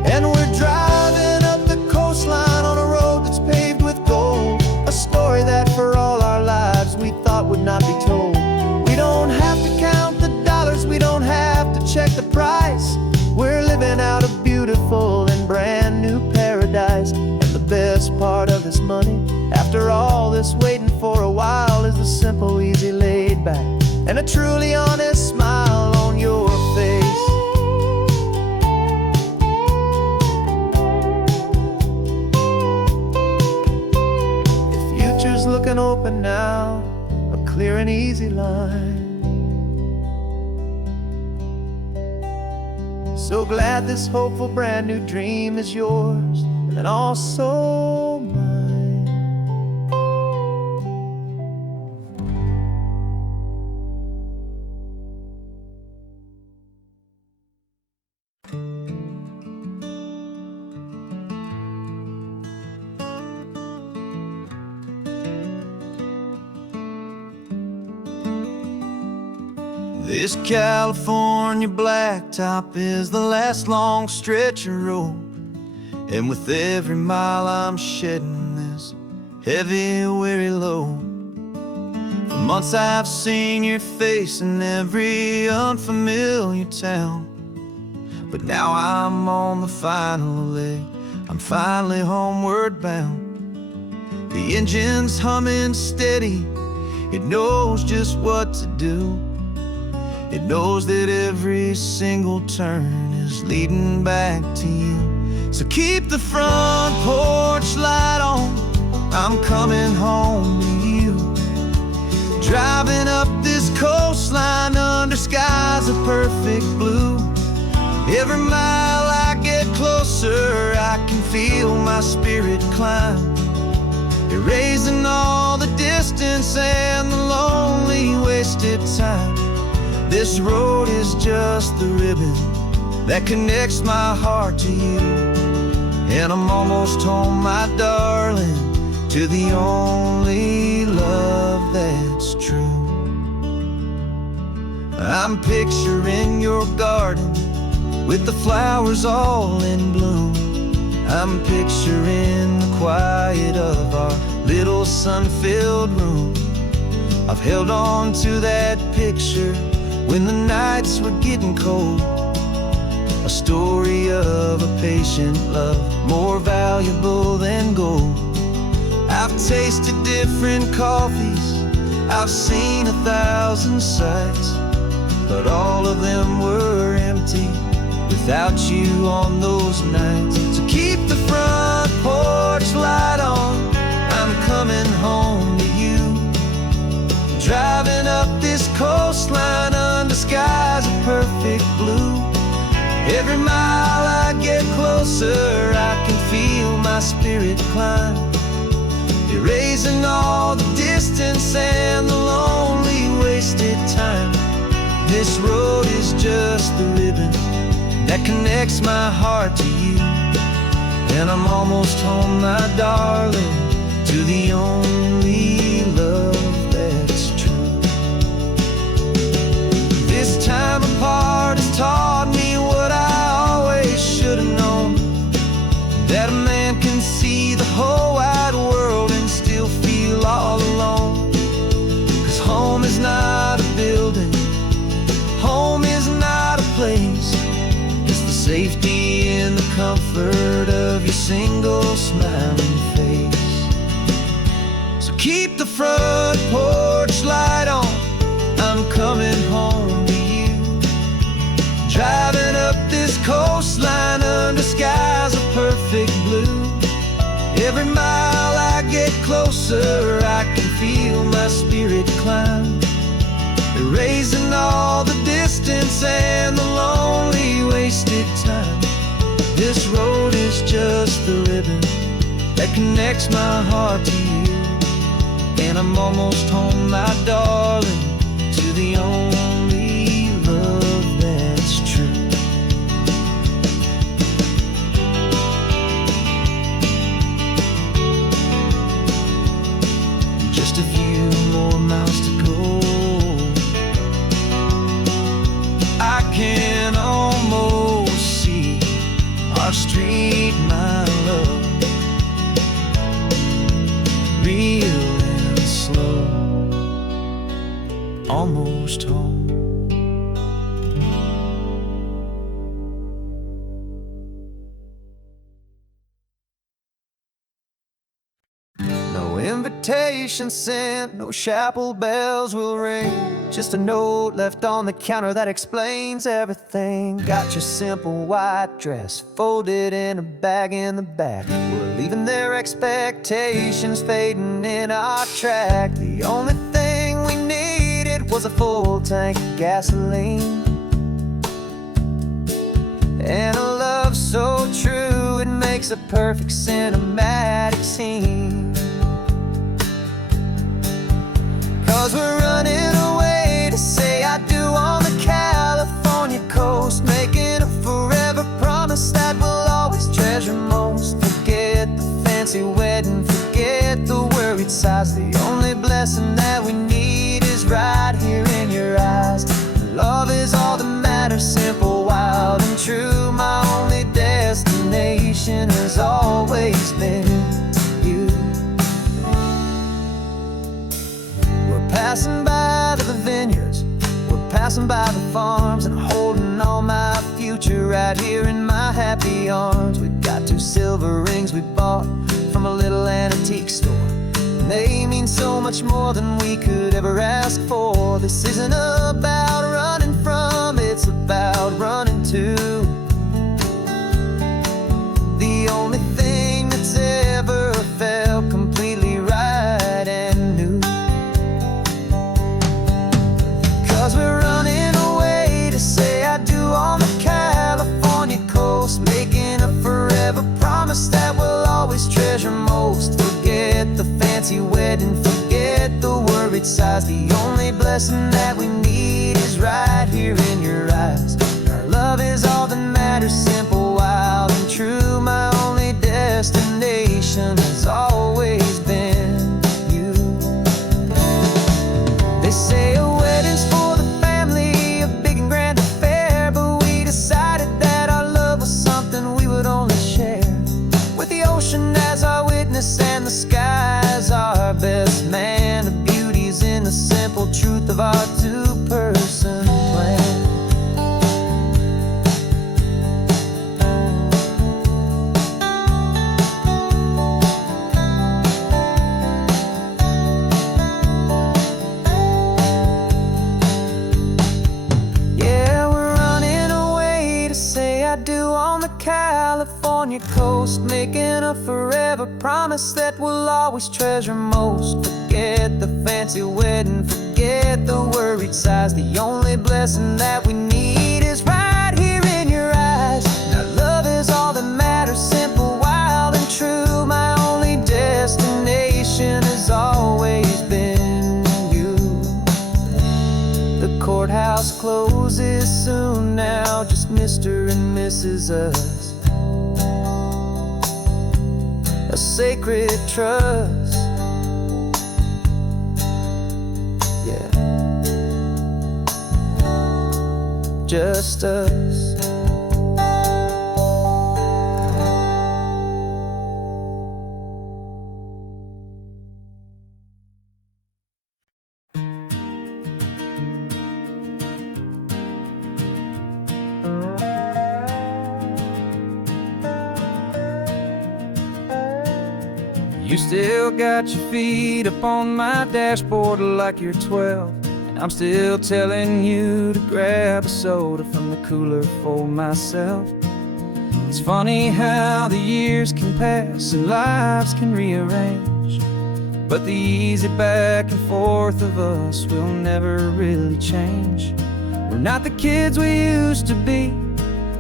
And we're driving up the coastline on a road that's paved with gold, a story that for all our lives we thought would not be told. We don't have to count the dollars, we don't have to check the price. We're living out a beautiful and brand new paradise. And the best part of this money, after all this waiting for a while, is the simple, easy, laid back, and a truly honest smile on your face. The future's looking open now, a clear and easy line. So glad this hopeful brand new dream is yours and also mine. This California blacktop is the last long stretch of road, and with every mile I'm shedding this heavy, weary load. For months I've seen your face in every unfamiliar town, but now I'm on the final leg, I'm finally homeward bound. The engine's humming steady, it knows just what to do. It knows that every single turn is leading back to you. So keep the front porch light on, I'm coming home to you. Driving up this coastline under skies of perfect blue. Every mile I get closer, I can feel my spirit climb, erasing all the distance and the lonely wasted time. This road is just the ribbon that connects my heart to you, and I'm almost home, my darling, to the only love that's true. I'm picturing your garden with the flowers all in bloom. I'm picturing the quiet of our little sun-filled room. I've held on to that picture when the nights were getting cold. A story of a patient love, more valuable than gold. I've tasted different coffees, I've seen 1,000 sights, but all of them were empty without you on those nights. So keep the front porch light on, I'm coming home to you. Driving up this coastline under skies of perfect blue. Every mile I get closer, I can feel my spirit climb, erasing all the distance and the lonely wasted time. This road is just the ribbon that connects my heart to you. And I'm almost home, my darling, to the only love that's true. This time apart has taught me what I always should have known, that a man can see the whole wide world and still feel all alone. 'Cause home is not a building, home is not a place, it's the safety and the comfort of your single smiling face. So keep the front porch light on, I'm coming home to you. Driving up this coastline under skies of perfect blue. Every mile I get closer, I can feel my spirit climb, erasing all the distance and the lonely wasted time. This road is just the ribbon that connects my heart to you. And I'm almost home, my darling, to the only love that's true. Just a few more miles to go, I can almost see our street, my love, real and slow, almost home. No invitation sent, no chapel bells will ring, just a note left on the counter that explains everything. Got your simple white dress folded in a bag in the back. We're leaving their expectations fading in our track. The only thing we needed was a full tank of gasoline, and a love so true it makes a perfect cinematic scene. 'Cause we're running away to say I do on the California coast, making a forever promise that we'll always treasure most. Forget the fancy wedding, forget the worried sighs. The only blessing that we need is right here in your eyes. Love is all that matters, simple, wild, and true. My only destination has always been you. We're passing by the vineyards, we're passing by the farms, and holding all my future right here in my happy arms. We've got 2 silver rings we bought from a little antique store, and they mean so much more than we could ever ask for. This isn't about running from, it's about running to. The only thing that's ever felt completely right and new. 'Cause we're running away to say I do on the California coast, making a forever promise that we'll always treasure most. Forget the fancy wedding, forget the worried sighs. The only blessing that we need is right here in your eyes. Our love is all that matters, simple, wild, and true. My only destination has always been you. They say a wedding's for the family coast, making a forever promise that we'll always treasure most. Forget the fancy wedding, forget the worried sighs. The only blessing that we need is right here in your eyes. Now love is all that matters, simple, wild, and true. My only destination has always been you. The courthouse closes soon now, just Mr. and Mrs. Us. A sacred trust, yeah, just us. You still got your feet up on my dashboard like you're 12, and I'm still telling you to grab a soda from the cooler for myself. It's funny how the years can pass and lives can rearrange, but the easy back and forth of us will never really change. We're not the kids we used to be,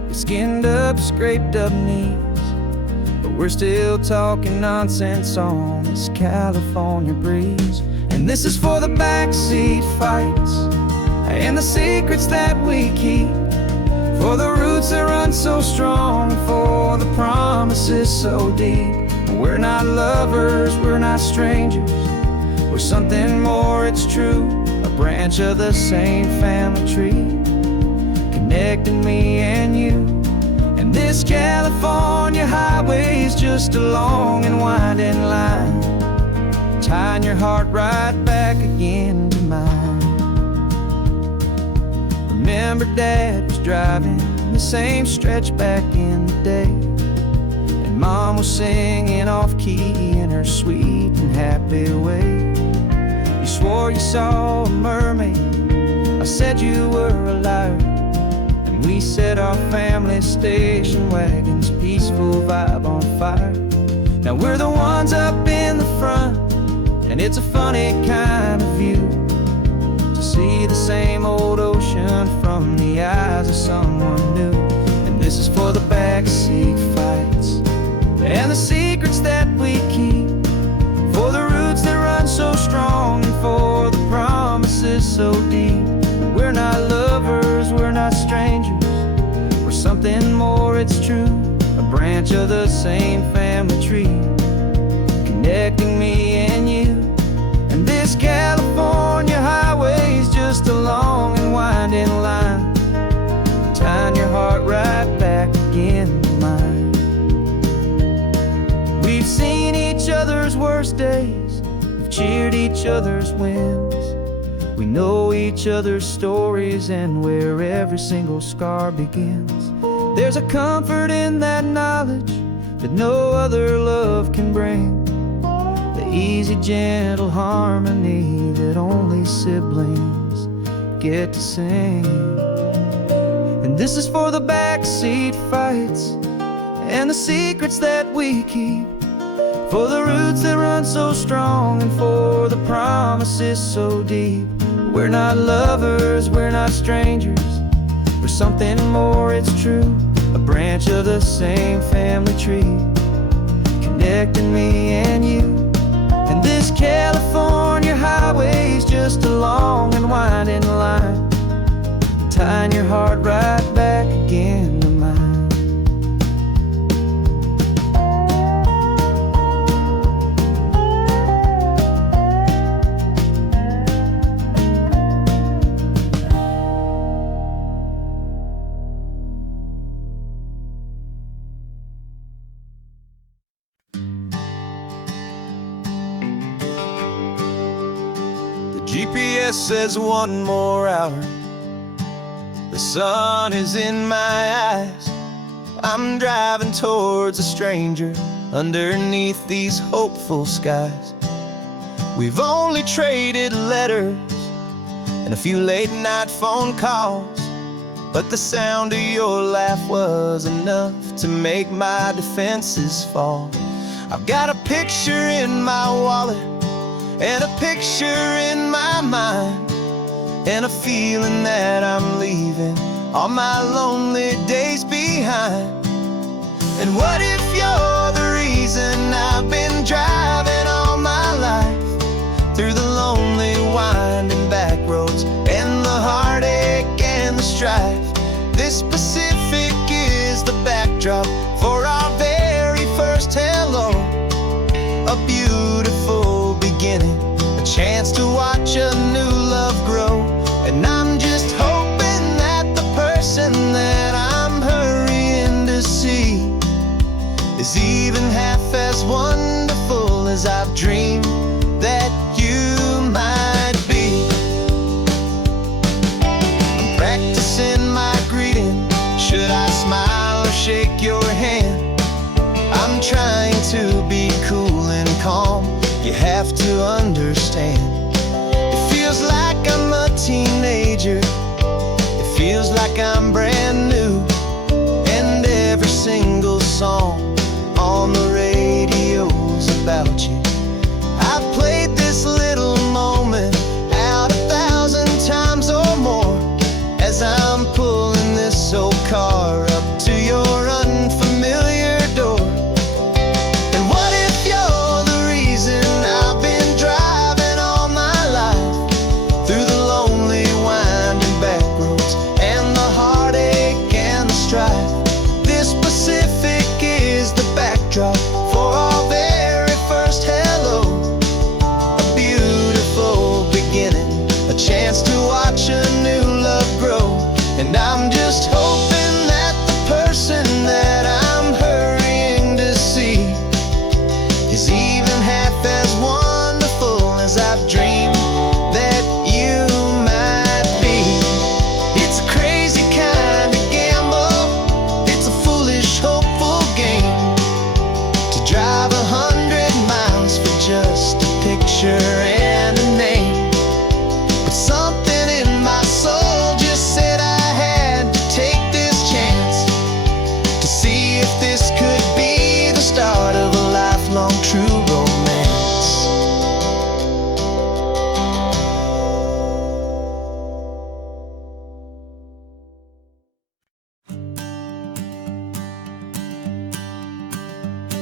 with skinned up, scraped up knees, but we're still talking nonsense on this California breeze. And this is for the backseat fights and the secrets that we keep, for the roots that run so strong, for the promises so deep. We're not lovers, we're not strangers, we're something more, it's true. A branch of the same family tree, connecting me and you. And this California highway is just a long and winding line, tying your heart right back again to mine. Remember Dad was driving the same stretch back in the day, and Mom was singing off-key in her sweet and happy way. You swore you saw a mermaid, I said you were a liar, and we set our family station wagon's peaceful vibe on fire. Now we're the ones up in the front, and it's a funny kind of view to see the same old ocean from the eyes of someone new. And this is for the backseat fights and the secrets that we keep, for the roots that run so strong, and for the promises so deep. We're not lovers, we're not strangers, we're something more, it's true. A branch of the same family tree, connecting me and you. And this California highway is just a long and winding line, tying your heart right back again to mine. We've seen each other's worst days, we've cheered each other's wins. We know each other's stories and where every single scar begins. There's a comfort in that knowledge that no other love can bring, the easy, gentle harmony that only siblings get to sing. And this is for the backseat fights and the secrets that we keep, for the roots that run so strong, and for the promises so deep. We're not lovers, we're not strangers, we're something more, it's true. A branch of the same family tree, connecting me and you. And this California highway is just a long and winding line, tying your heart right back again to mine. GPS says one more hour, the sun is in my eyes. I'm driving towards a stranger underneath these hopeful skies. We've only traded letters and a few late night phone calls, but the sound of your laugh was enough to make my defenses fall. I've got a picture in my wallet and a picture in my mind, and a feeling that I'm leaving all my lonely days behind. And what if you're the reason I've been driving all my life, through the lonely winding back roads and the heartache and the strife? This Pacific is the backdrop for our very first hello, a beautiful beginning, a chance to watch a new love grow. And I'm just hoping that the person that I'm hurrying to see is even half as wonderful as I've dreamed that you might be. I'm practicing my greeting. Should I smile or shake your hand? I'm trying to be cool and calm. You have to understand. It feels like I'm a teenager. It feels like I'm brand new. And every single song on the radio's about you. I've played this little moment out 1,000 times or more, as I'm pulling this old car up to your unfamiliar door. And what if you're the reason I've been driving all my life, through the lonely winding back roads and the heartache and the strife? This Pacific is the backdrop for our very first hello, a beautiful beginning, a chance to watch a new love grow. And I'm just hoping that the person that I'm hurrying to see is even half as wonderful as I've dreamed that you might be. It's a crazy kind of gamble, it's a foolish, hopeful game, to drive 100 miles for just a picture and a name. But something in my soul just said I had to take this chance, to see if this could be the start of a lifelong true romance.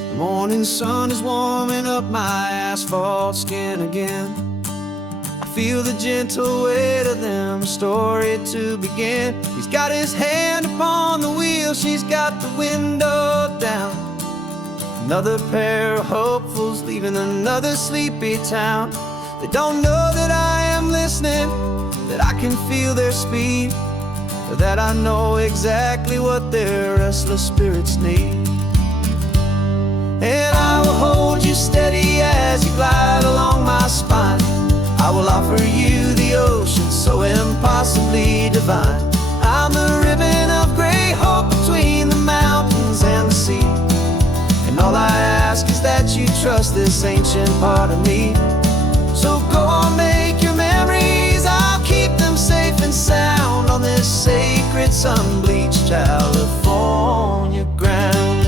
The morning sun is warming up my asphalt skin again. I feel the gentle weight of them, a story to begin. He's got his hand upon the wheel, she's got the window down. Another pair of hopefuls leaving another sleepy town. They don't know that I am listening, that I can feel their speed, or that I know exactly what their restless spirits need. And I will hold you steady as you glide along my spine. I will offer you the ocean so impossibly divine. I'm the ribbon of gray hope between the mountains and the sea. And all I ask is that you trust this ancient part of me. So go on, make your memories, I'll keep them safe and sound on this sacred sun-bleached California ground.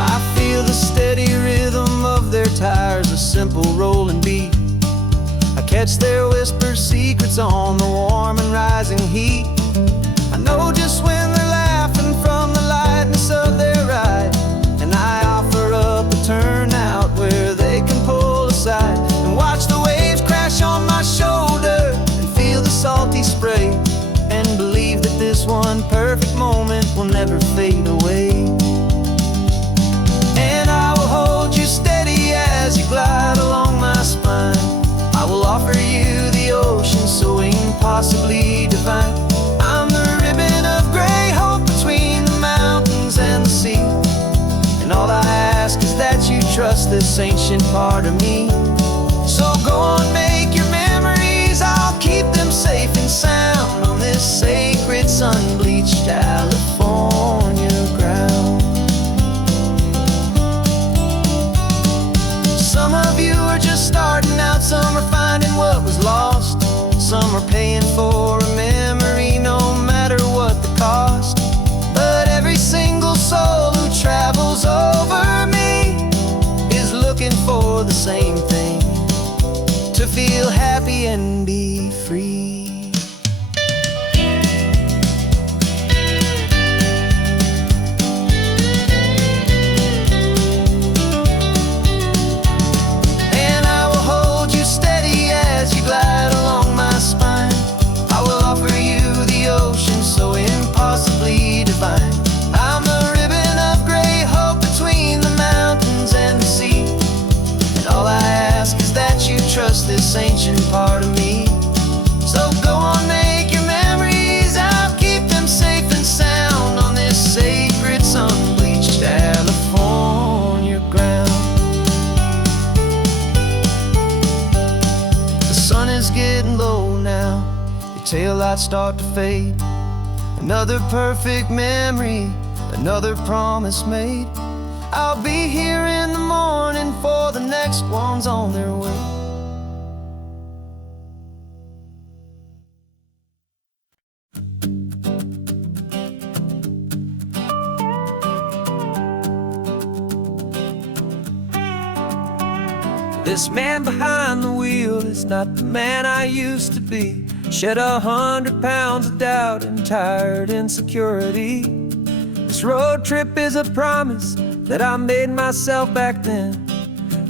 I feel the steady rhythm of their tires, a simple rolling beat. I catch their whispered secrets on the warm and rising heat. I know just when they're laughing from the lightness of their ride, and I offer up a turnout where they can pull aside and watch the waves crash on my shoulder and feel the salty spray, and believe that this one perfect moment will never fade away. And I will hold you steady as you glide along my spine. I will offer you the ocean so impossibly divine. I'm the ribbon of gray hope between the mountains and the sea. And all I ask is that you trust this ancient part of me. So go on, make your memories, I'll keep them safe and sound on this sacred sun-bleached California ground. Some of you are just starting out, some are finding what was lost, some are paying for lights start to fade. Another perfect memory, another promise made. I'll be here in the morning for the next ones on their way. This man behind the wheel is not the man I used to be. Shed 100 pounds of doubt and tired insecurity. This road trip is a promise that I made myself back then,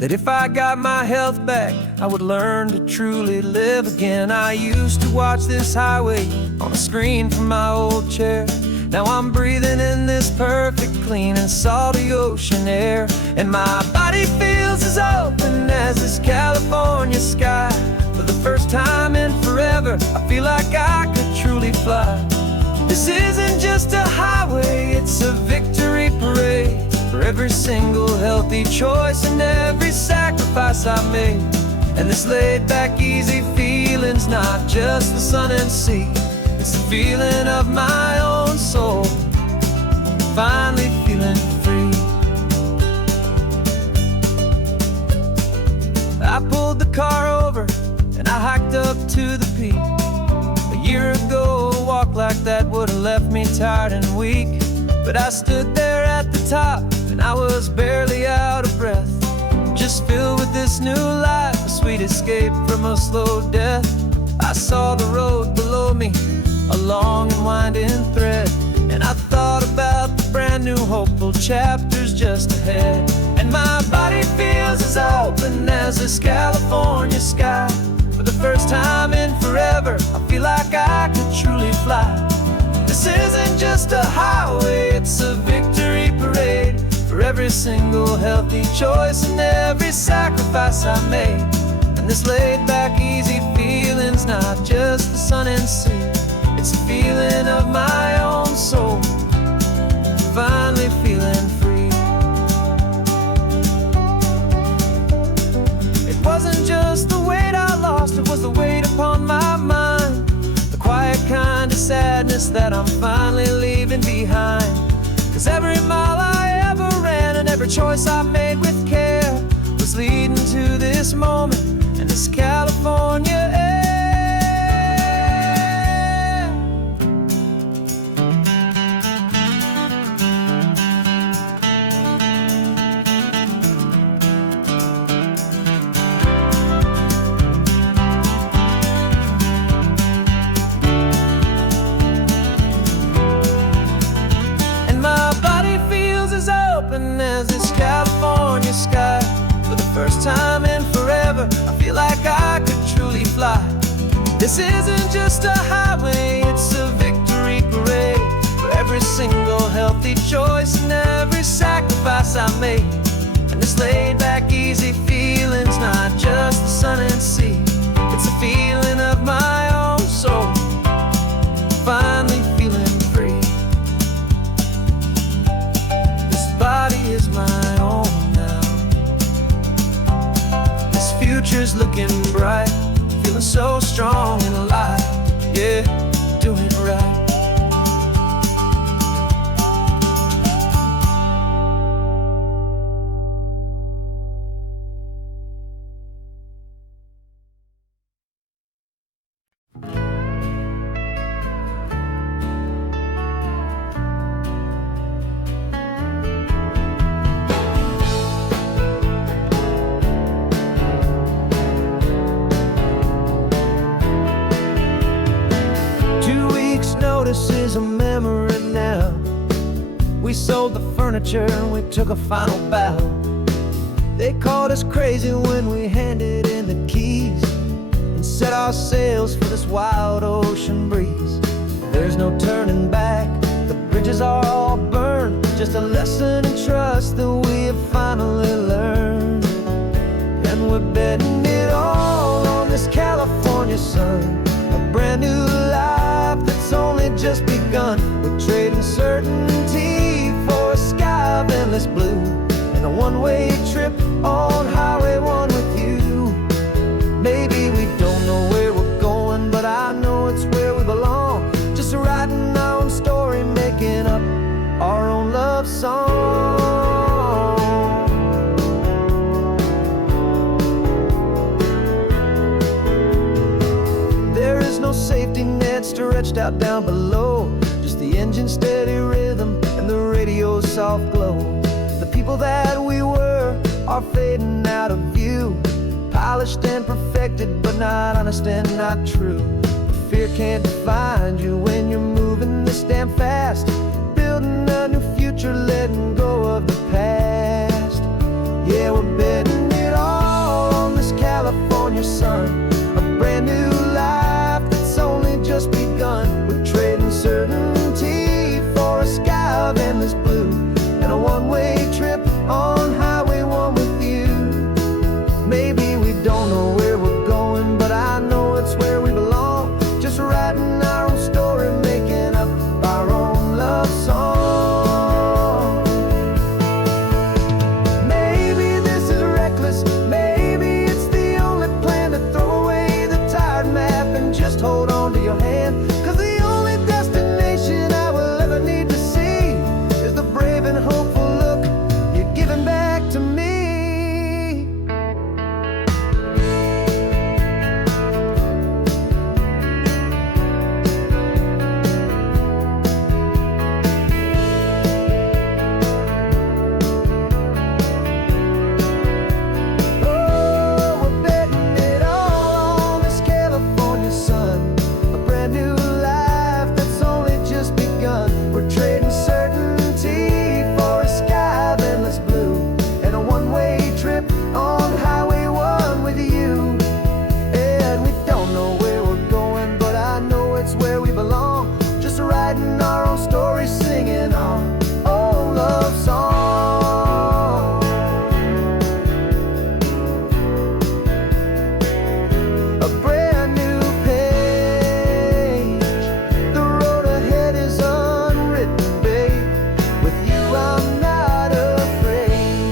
that if I got my health back, I would learn to truly live again. I used to watch this highway on a screen from my old chair. Now I'm breathing in this perfect, clean and salty ocean air. And my body feels as open as this California sky. For the first time in forever, I feel like I could truly fly. This isn't just a highway, it's a victory parade. For every single healthy choice and every sacrifice I made. And this laid back, easy feeling's not just the sun and sea. It's the feeling of my own soul, finally feeling free. I pulled the car over and I hiked up to the peak. A year ago, a walk like that would have left me tired and weak. But I stood there at the top and I was barely out of breath, just filled with this new life, a sweet escape from a slow death. I saw the road below me, a long and winding thread, and I thought about the brand new hopeful chapters just ahead. And my body feels as open as this California sky. For the first time in forever, I feel like I could truly fly. This isn't just a highway, it's a victory parade. For every single healthy choice and every sacrifice I made. And this laid back, easy feeling's not just the sun and sea. It's a feeling of my own soul, finally feeling free. It wasn't just the weight I lost, it was the weight upon my mind. The quiet kind of sadness that I'm finally leaving behind. 'Cause every mile I ever ran and every choice I made with care was leading to this moment and this California air. As this California sky. For the first time in forever, I feel like I could truly fly. This isn't just a highway, it's a victory parade. For every single healthy choice and every sacrifice I made. And this laid back, easy feeling's not just the sun and sea. It's a feeling of my own soul, finally feeling free. Body is my own now. This future's looking bright, feeling so strong and alive. Yeah, doing it right. This is a memory now. We sold the furniture and we took a final bow. They called us crazy when we handed in the keys and set our sails for this wild ocean breeze. There's no turning back, the bridges are all burned. Just a lesson in trust that we have finally learned. And we're betting it all on this California sun, a brand new life that's only just begun. We're trading certainty for a sky of endless blue, and a one-way trip on Highway 1 with you. Maybe we don't know where we're going, but I know it's where we belong. stretched out down below. Just the engine's steady rhythm and the radio's soft glow. The people that we were are fading out of view, polished and perfected, but not honest and not true. Fear can't define you when you're moving this damn fast, building a new future, letting go of the past. Yeah, we're betting it all on this California sun, a brand new life that's only just begun. We're trading certainty for a sky of endless blue and a one-way trip on Highway 1 with you. Maybe we don't know where we're going, but I know it's where we belong. Just writing our own story, making up our own love song. Maybe this is reckless, maybe it's the only plan to throw away the tired map and just hold on to your hand. 'Cause the only destination I will ever need to see is the brave and hopeful look you're giving back to me. Writing our own story, singing our own love song. A brand new page, the road ahead is unwritten, babe. With you I'm not afraid.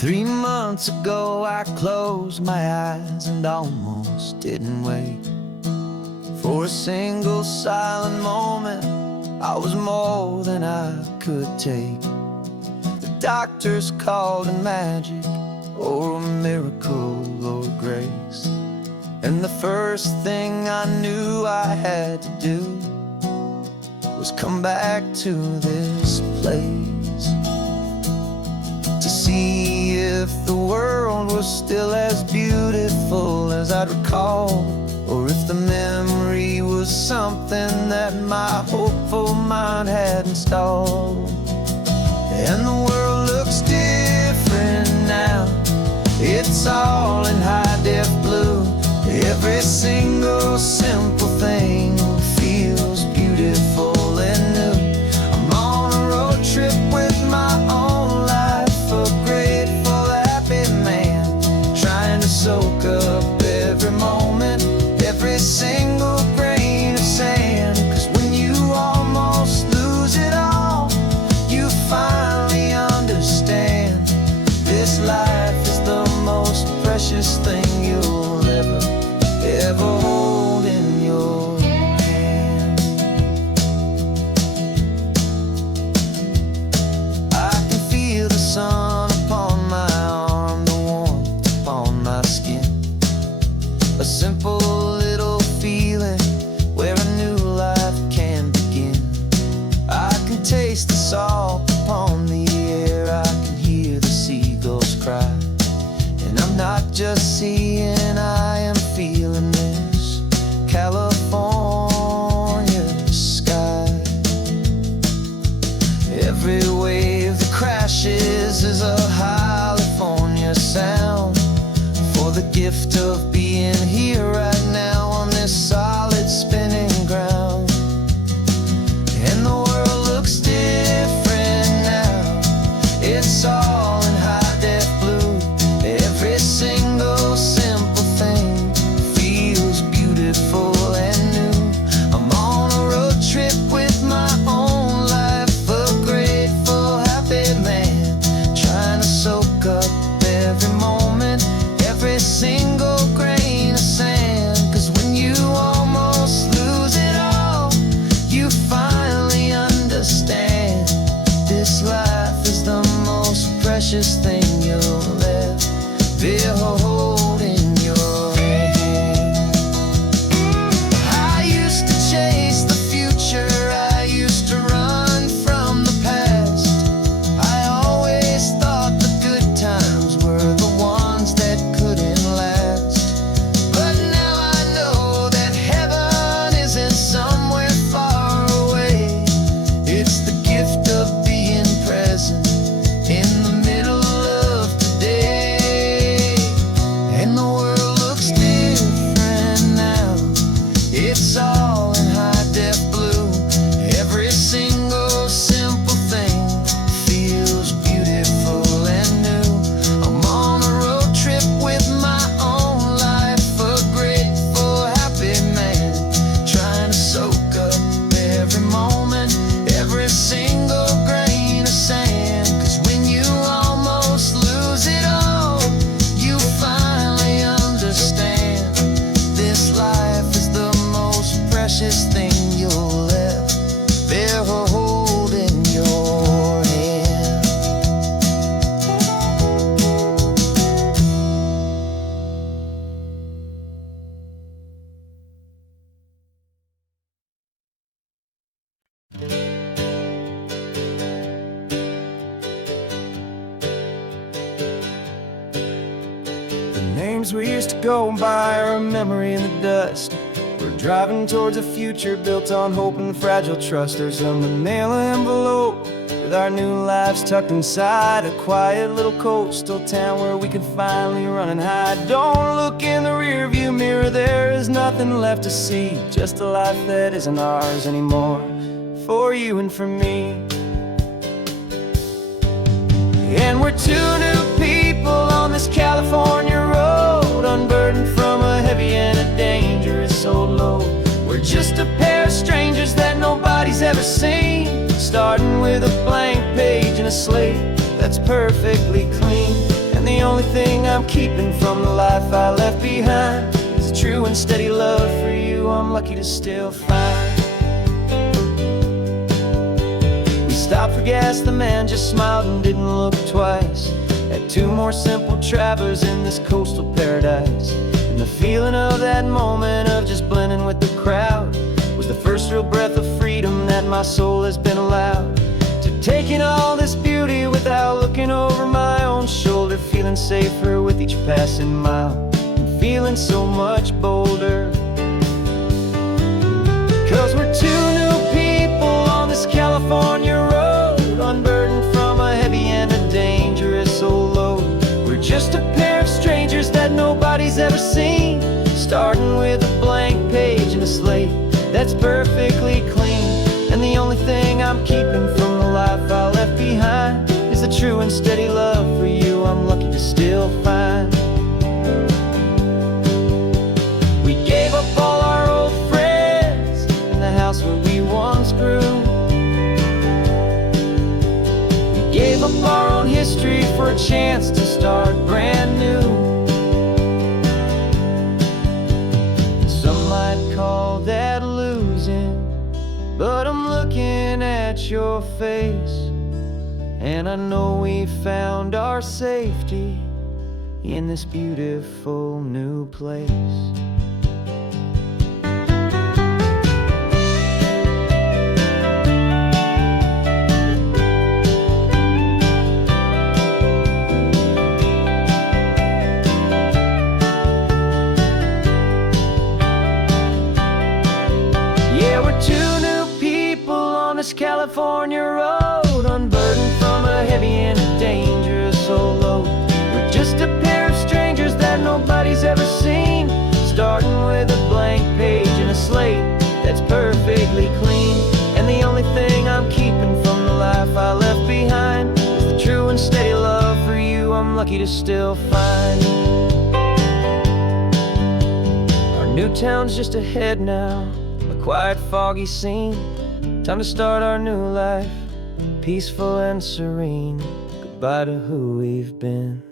Three months ago I closed my eyes and almost didn't wake. For a single silent moment I was more than I could take. The doctors called it magic, or a miracle, or grace. And the first thing I knew I had to do was come back to this place, to see if the world was still as beautiful as I'd recall, or if the memory was something that my hopeful mind had installed. And the world looks different now, it's all in high-def blue. Every single simple thing feels beautiful and new. I'm on a road trip with my own life, a grateful, happy man, trying to soak up every moment, every single grain of sand. 'Cause when you almost lose it all, you finally understand this life is the most precious thing you'll ever hold in your hand. I can feel the sun upon my arm, the warmth upon my skin, a simple little feeling where a new life can begin. I can taste the salt upon the air, I can hear the seagulls cry, and I'm not just seeing, I am feeling this California sky. Every wave that crashes is a California sound, for the gift of being here right now on this solid spinning ground. And the world looks different now, it's all in high-def blue. Every single simple thing feels beautiful and new. I'm on a road trip with my own life, a grateful, happy man, trying to soak up every moment, every single grain of sand. you'll left behold in your hand. I used to chase the future, I used to run from the past. I always thought the good times were the ones that couldn't last. But now I know that heaven isn't somewhere far away. It's the gift of being present in the middle of today. And the world looks different now. It's all in high-def blue. Every single simple thing feels beautiful and new. I'm on a road trip with my own life, a grateful, happy man, trying to soak up every moment, every single grain of sand. 'Cause when you almost lose it all, you finally understand this life is the most precious thing you'll ever hold in your hand. The names we used to go by are a memory in the dust. We're driving towards a future built on hope and fragile trust. There's a manila envelope with our new lives tucked inside, a quiet little coastal town where we can finally run and hide. Don't look in the rearview mirror, there is nothing left to see, just a life that isn't ours anymore, for you and for me. And we're two new people on this California road, unburdened from a heavy and a dangerous old load. We're just a pair of strangers that nobody's ever seen, starting with a blank page and a slate that's perfectly clean. And the only thing I'm keeping from the life I left behind is a true and steady love for you I'm lucky to still find. We stopped for gas, the man just smiled and didn't look twice. Had two more simple travelers in this coastal paradise. And the feeling of that moment of just blending with the crowd was the first real breath of freedom that my soul has been allowed to take in all this beauty without looking over my own shoulder, feeling safer with each passing mile and feeling so much bolder. 'Cause we're two new people on this California road, unburdened from a heavy and a dangerous old load. We're just a pair of strangers that nobody's ever seen, starting with a blank page and a slate that's perfectly clean. And the only thing I'm keeping from the life I left behind is the true and steady love for you I'm lucky to still find. We gave up all our old friends in the house where we once grew. We gave up our own history for a chance to start brand new. Some might call that losing, but I'm looking at your face, and I know we found our safety in this beautiful new place. This California road, unburdened from a heavy and a dangerous old load. We're just a pair of strangers that nobody's ever seen, starting with a blank page and a slate that's perfectly clean. And the only thing I'm keeping from the life I left behind is the true and steady love for you I'm lucky to still find. Our new town's just ahead now, a quiet, foggy scene. Time to start our new life, peaceful and serene. Goodbye to who we've been.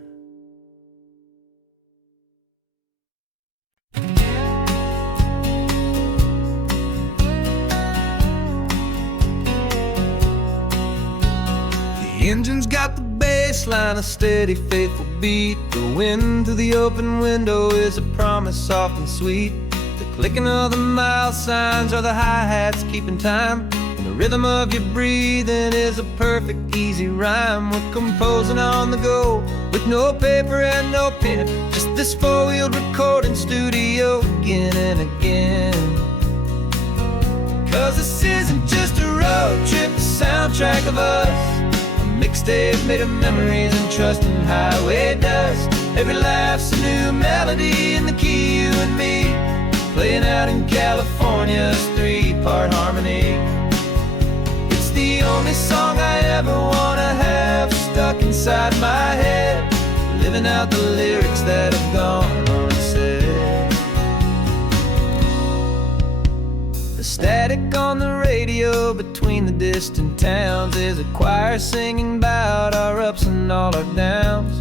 The engine's got the bass coastline, a steady, faithful beat. The wind through the open window is a promise soft and sweet. The clicking of the mile signs are the hi-hats keeping time. And the rhythm of your breathing is a perfect, easy rhyme. We're composing on the go with no paper and no pen, just this four-wheeled recording studio again and again. 'Cause this isn't just a road trip, the soundtrack of us. A mixtape made of memories and trust in highway dust. Every laugh's a new melody in the key, you and me, playing out in California's three-part harmony. It's the only song I ever wanna have stuck inside my head, living out the lyrics that have gone unsaid. The static on the radio between the distant towns is a choir singing about our ups and all our downs.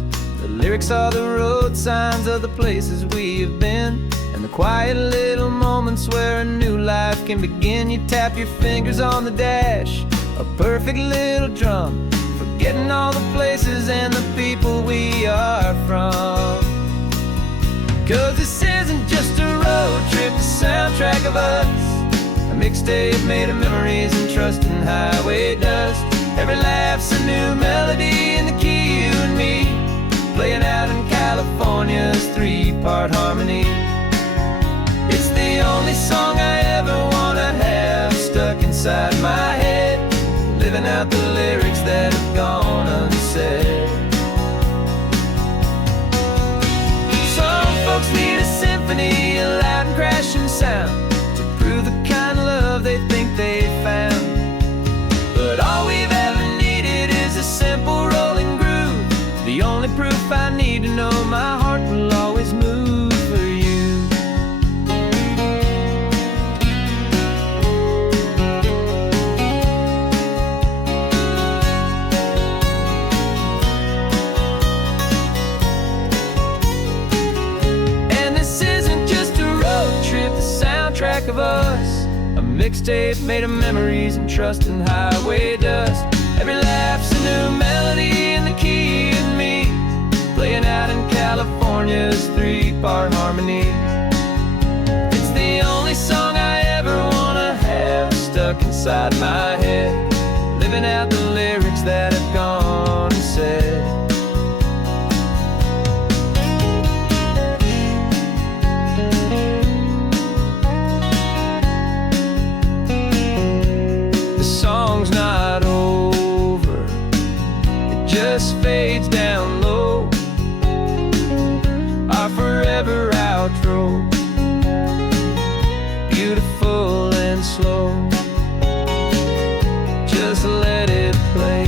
The lyrics are the road signs of the places we have been, and the quiet little moments where a new life can begin. You tap your fingers on the dash, a perfect little drum, forgetting all the places and the people we are from. 'Cause this isn't just a road trip, the soundtrack of us. A mixtape made of memories and trust in highway dust. Every laugh's a new melody in the key, you and me, playing out in California's three-part harmony. It's the only song I ever wanna have stuck inside my head, living out the lyrics that have gone unsaid. Some folks need a symphony, a loud and crashing sound, to prove the kind of love they think they found. But all we've ever needed is a simple rolling groove, the only proof I need to know my heart will always move for you. And this isn't just a road trip, the soundtrack of us. A mixtape made of memories and trust in highway dust. Every laugh's a new melody in the key and me, playing out in California's three-part harmony. It's the only song I ever wanna have stuck inside my head, living out the lyrics that have gone unsaid. The song's not over, it just fades down low, our forever outro, beautiful and slow. Just let it play.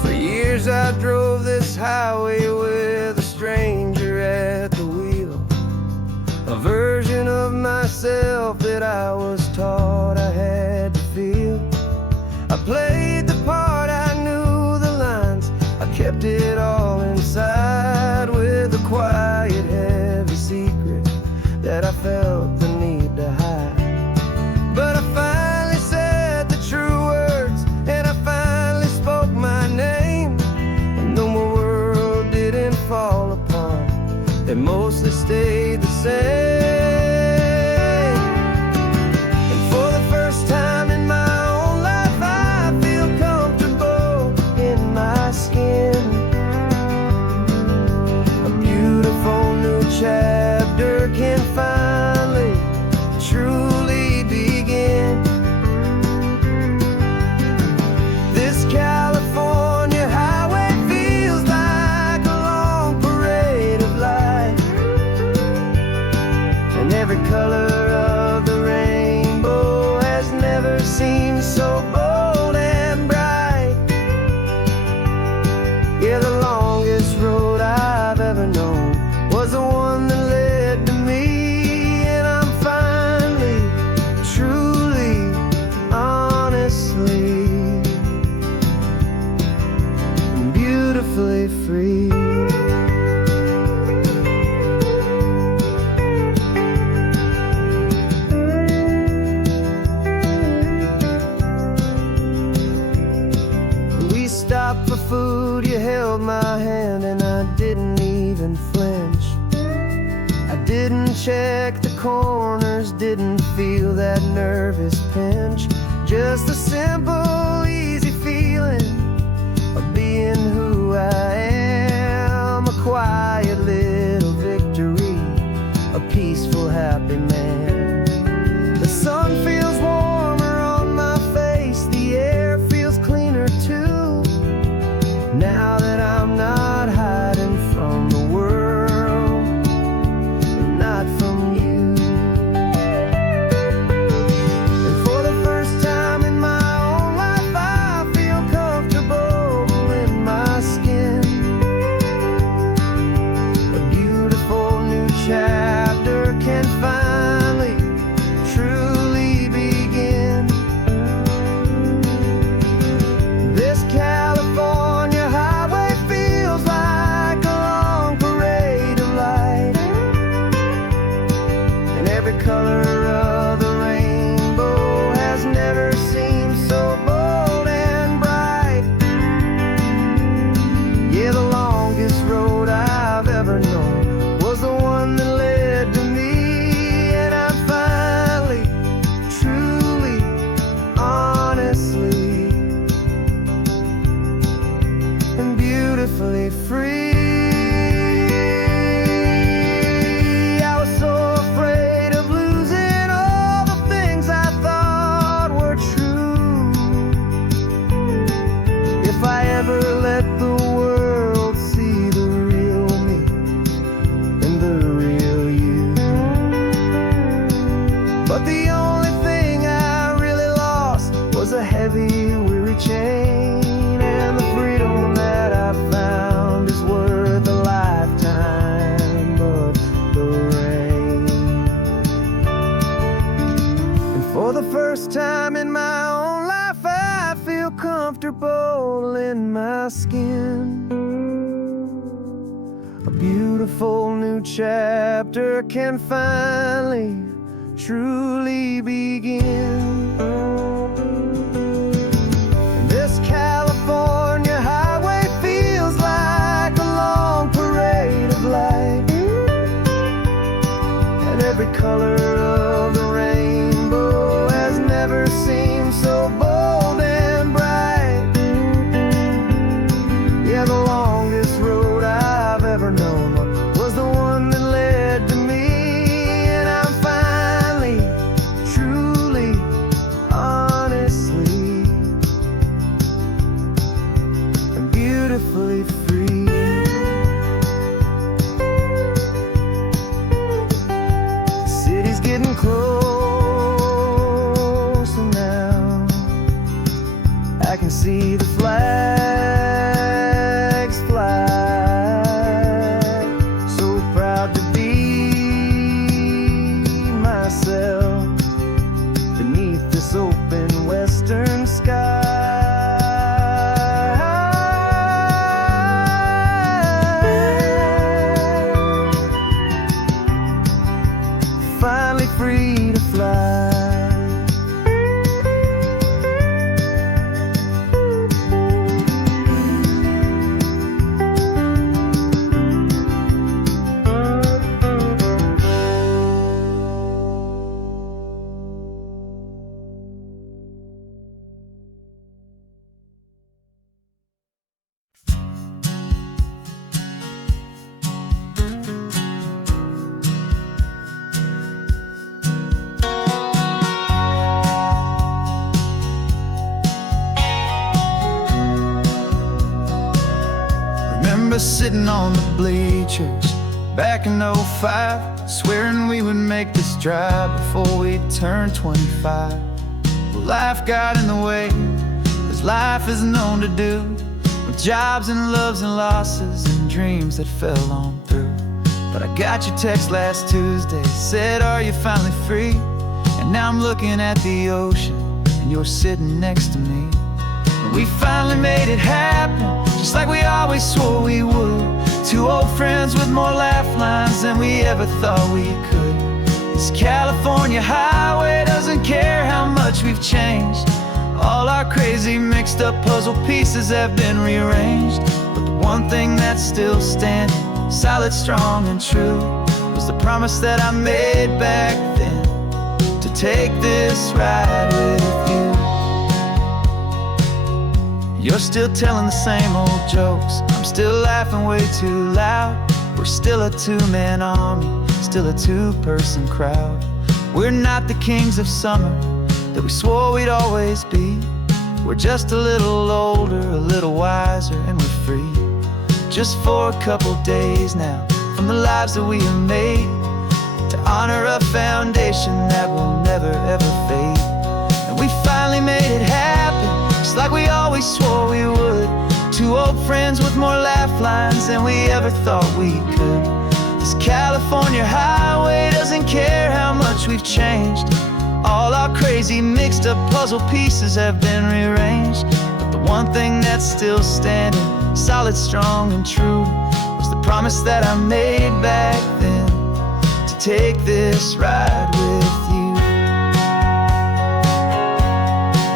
For years I drove this highway with a stranger at the wheel, a version of myself that I was taught I had to feel. I played the part, I knew the lines, I kept it all inside with a quiet, heavy secret that I felt the need to hide. But I finally said the true words, and I finally spoke my name. And though my world didn't fall apart, it mostly stayed the same. And for the first time in my own life, I feel comfortable in my skin. A beautiful new chapter can finally truly begin. This California highway feels like a long parade of light, and check the corners, didn't feel that nervous pinch. Just a simple, easy feeling of being who I am. A quiet little victory, a peaceful, happy man. The sun feels warmer on my face, the air feels cleaner too. Now that I'm not hiding from the world, and not from you. And for the first time in my own life, I feel comfortable in my skin. A beautiful new chapter can finally, truly begin. This California highway feels like a long parade of light, and every color of the rainbow has never seemed so bold and bright. Yeah, the longest road I've ever known was the one that led to me, and I'm finally, truly, honestly, and beautifully free. I was so afraid of losing all the things I thought were true. If I ever let the world see the real me and the real you. But the only thing I really lost was a heavy, weary chain, and the freedom that I found is worth a lifetime of the rain. And for the first time in my own life, I feel comfortable in my skin. A beautiful new chapter can finally, truly begin. This California highway feels like a long parade of light, and every color of the rainbow has never seemed so bold and bright. Yeah, the longest road I've ever known was the one that led to me, and I'm finally, truly, honestly, and beautifully free. The city's getting closer now. I can see the flags fly. So proud to be myself beneath this open western sky. Finally free to fly. Remember sitting on the bleachers back in '05, swearing we would make this drive before we turned 25. Well, life got in the way, as life is known to do, with jobs and loves and losses and dreams that fell on through. But I got your text last Tuesday, said, are you finally free? And now I'm looking at the ocean, and you're sitting next to me. And we finally made it happen, just like we always swore we would. Two old friends with more laugh lines than we ever thought we could. This California highway doesn't care how much we've changed. All our crazy mixed up puzzle pieces have been rearranged. But the one thing that's still standing, solid, strong, and true, was the promise that I made back then, to take this ride with you. You're still telling the same old jokes, I'm still laughing way too loud. We're still a two-man army, still a two-person crowd. We're not the kings of summer that we swore we'd always be. We're just a little older, a little wiser, and we're free. Just for a couple days now, from the lives that we have made, to honor a foundation that will never ever fade. And we finally made it happen, just like we always swore we would. Two old friends with more laugh lines than we ever thought we could. This California highway doesn't care how much we've changed. All our crazy mixed up puzzle pieces have been rearranged, but the one thing that's still standing, solid, strong, and true, was the promise that I made back then, to take this ride with you.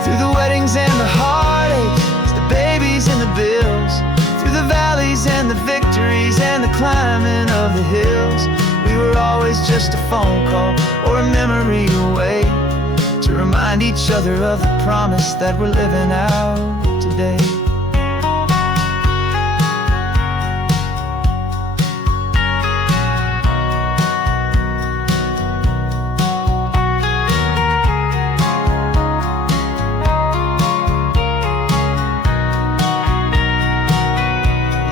Through the weddings and the heartaches, the babies and the bills, through the valleys and the victories and the climbing of the hills, we were always just a phone call or a memory away, to remind each other of the promise that we're living out today.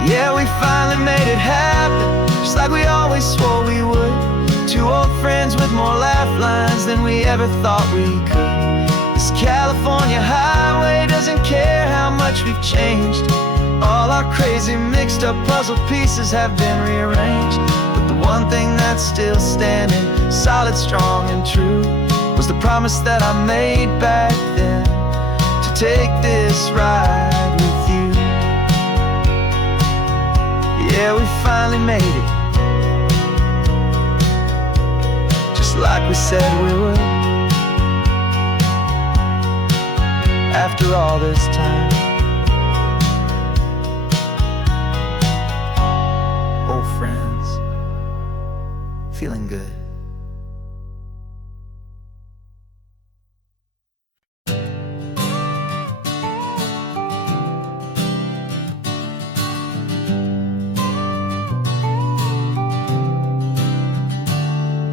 Yeah, we finally made it happen, just like we always swore we would. Two old friends with more laugh lines than we ever thought we could. This California highway doesn't care how much we've changed. All our crazy mixed up puzzle pieces have been rearranged, but the one thing that's still standing, solid, strong, and true, was the promise that I made back then, to take this ride with you. Yeah, we finally made it, just like we said we would. After all this time, old friends, feeling good.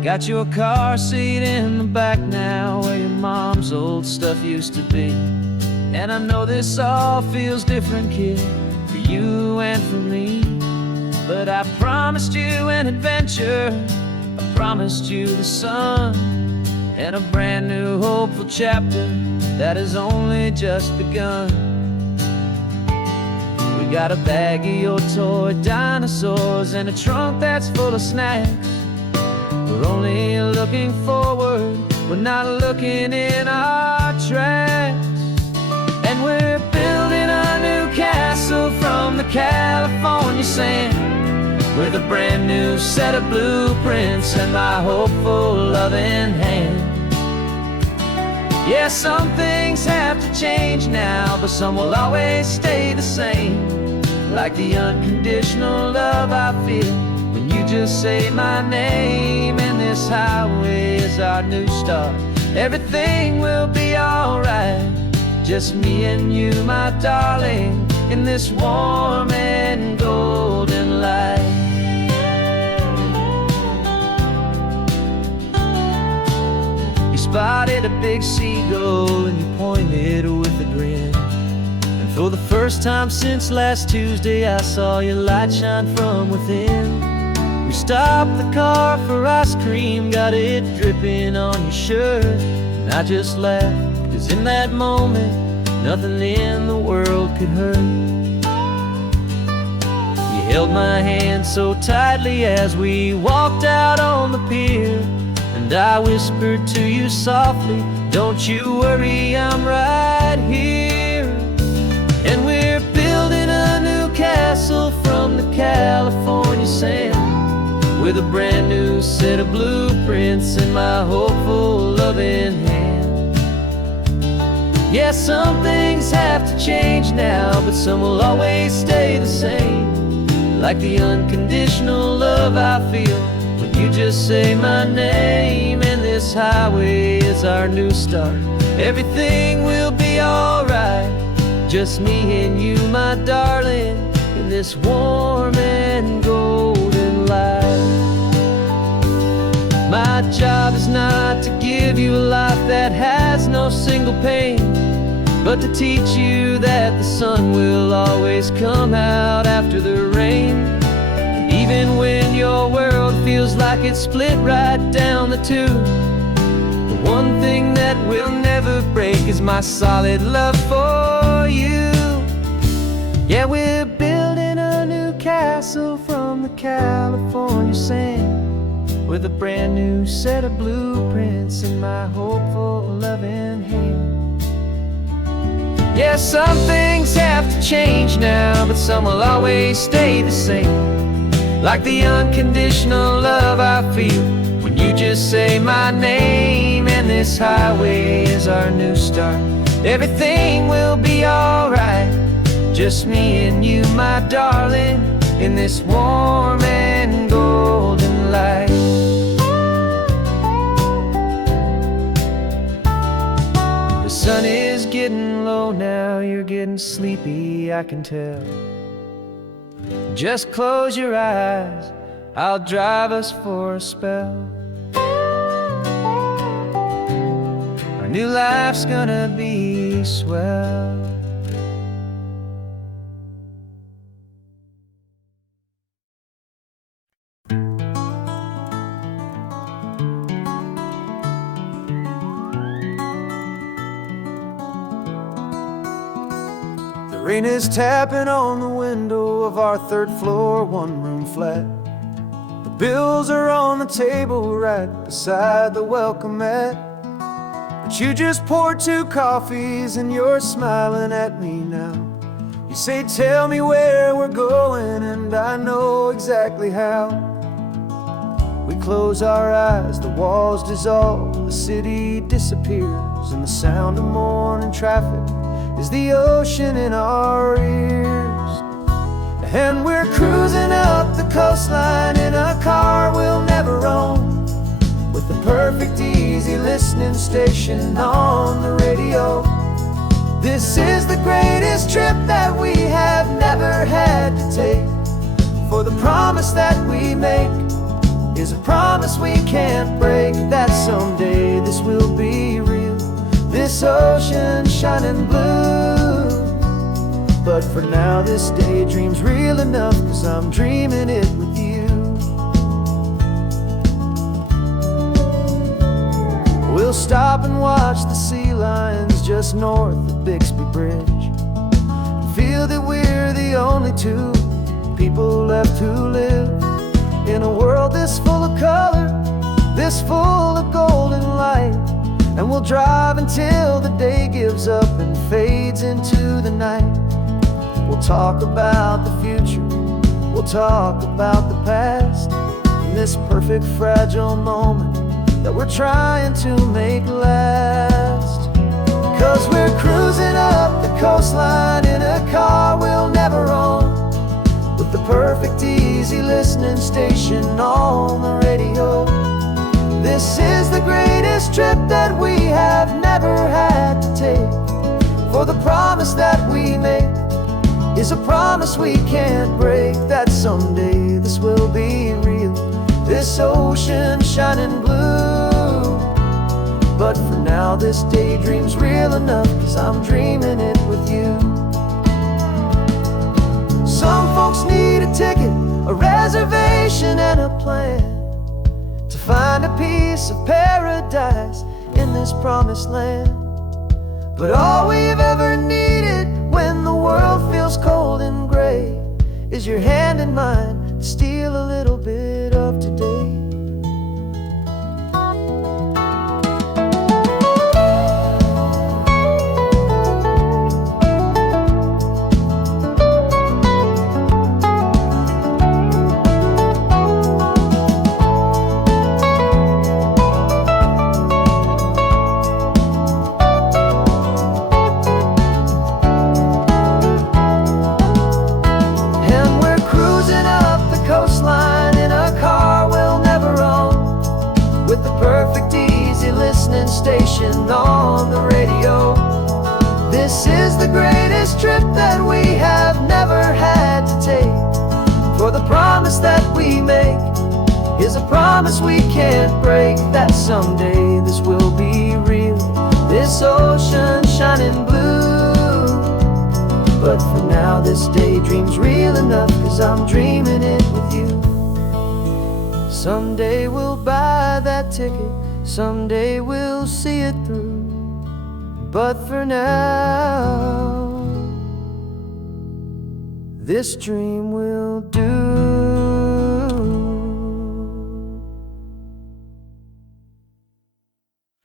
Got your car seat in the back now, where your mom's old stuff used to be. And I know this all feels different, kid, for you and for me. But I promised you an adventure, I promised you the sun, and a brand new hopeful chapter that has only just begun. We got a bag of your toy dinosaurs and a trunk that's full of snacks. We're only looking forward, we're not looking in our tracks. And we're building a new castle from the California sand, with a brand new set of blueprints and my hopeful loving hand. Yeah, some things have to change now, but some will always stay the same, like the unconditional love I feel when you just say my name. And this highway is our new start, everything will be alright, just me and you, my darling, in this warm and golden light. You spotted a big seagull and you pointed with a grin, and for the first time since last Tuesday I saw your light shine from within. We stopped the car for ice cream, got it dripping on your shirt, and I just laughed, 'cause in that moment nothing in the world could hurt. You held my hand so tightly as we walked out on the pier, and I whispered to you softly, don't you worry, I'm right here. And we're building a new castle from the California sand, with a brand new set of blueprints in my hopeful loving hand. Yeah, some things have to change now, but some will always stay the same, like the unconditional love I feel when you just say my name, and this highway is our new start. Everything will be alright, just me and you, my darling, in this warm and golden life. My job is not to give you a life that has no single pain, but to teach you that the sun will always come out after the rain. Even when your world feels like it's split right down the two, the one thing that will never break is my solid love for you. Yeah, we're building a new castle from the California sand, with a brand new set of blueprints in my hopeful, loving hand. Yeah, some things have to change now, but some will always stay the same. Like the unconditional love I feel when you just say my name, and this highway is our new start. Everything will be alright, just me and you, my darling, in this warm and golden light. The sun is getting low now, you're getting sleepy, I can tell. Just close your eyes, I'll drive us for a spell. Our new life's gonna be swell. The rain is tapping on the window of our third floor, one-room flat. The bills are on the table right beside the welcome mat. But you just poured 2 coffees and you're smiling at me now. You say, tell me where we're going, and I know exactly how. We close our eyes, the walls dissolve, the city disappears, and the sound of morning traffic is the ocean in our ears. And we're cruising up the coastline in a car we'll never own, with the perfect easy listening station on the radio. This is the greatest trip that we have never had to take, for the promise that we make is a promise we can't break, that someday this will be real, this ocean shining blue. But for now this daydream's real enough, 'cause I'm dreaming it with you. We'll stop and watch the sea lions just north of Bixby Bridge, and feel that we're the only 2 people left who live in a world this full of color, this full of golden light. And we'll drive until the day gives up and fades into the night. We'll talk about the future, we'll talk about the past, in this perfect fragile moment that we're trying to make last. 'Cause we're cruising up the coastline in a car we'll never own, with the perfect easy listening station on the radio. This is the greatest trip that we have never had to take, for the promise that we make is a promise we can't break, that someday this will be real, this ocean shining blue. But for now this daydream's real enough, 'cause I'm dreaming it with you. Some folks need a ticket, a reservation and a plan, to find a piece of paradise in this promised land. But all we've ever needed when the world feels cold and gray is your hand in mine to steal a little bit of today. Coastline in promise we can't break, that someday this will be real, this ocean shining blue. But for now this daydream's real enough, 'cause I'm dreaming it with you. Someday we'll buy that ticket, someday we'll see it through. But for now, this dream will do.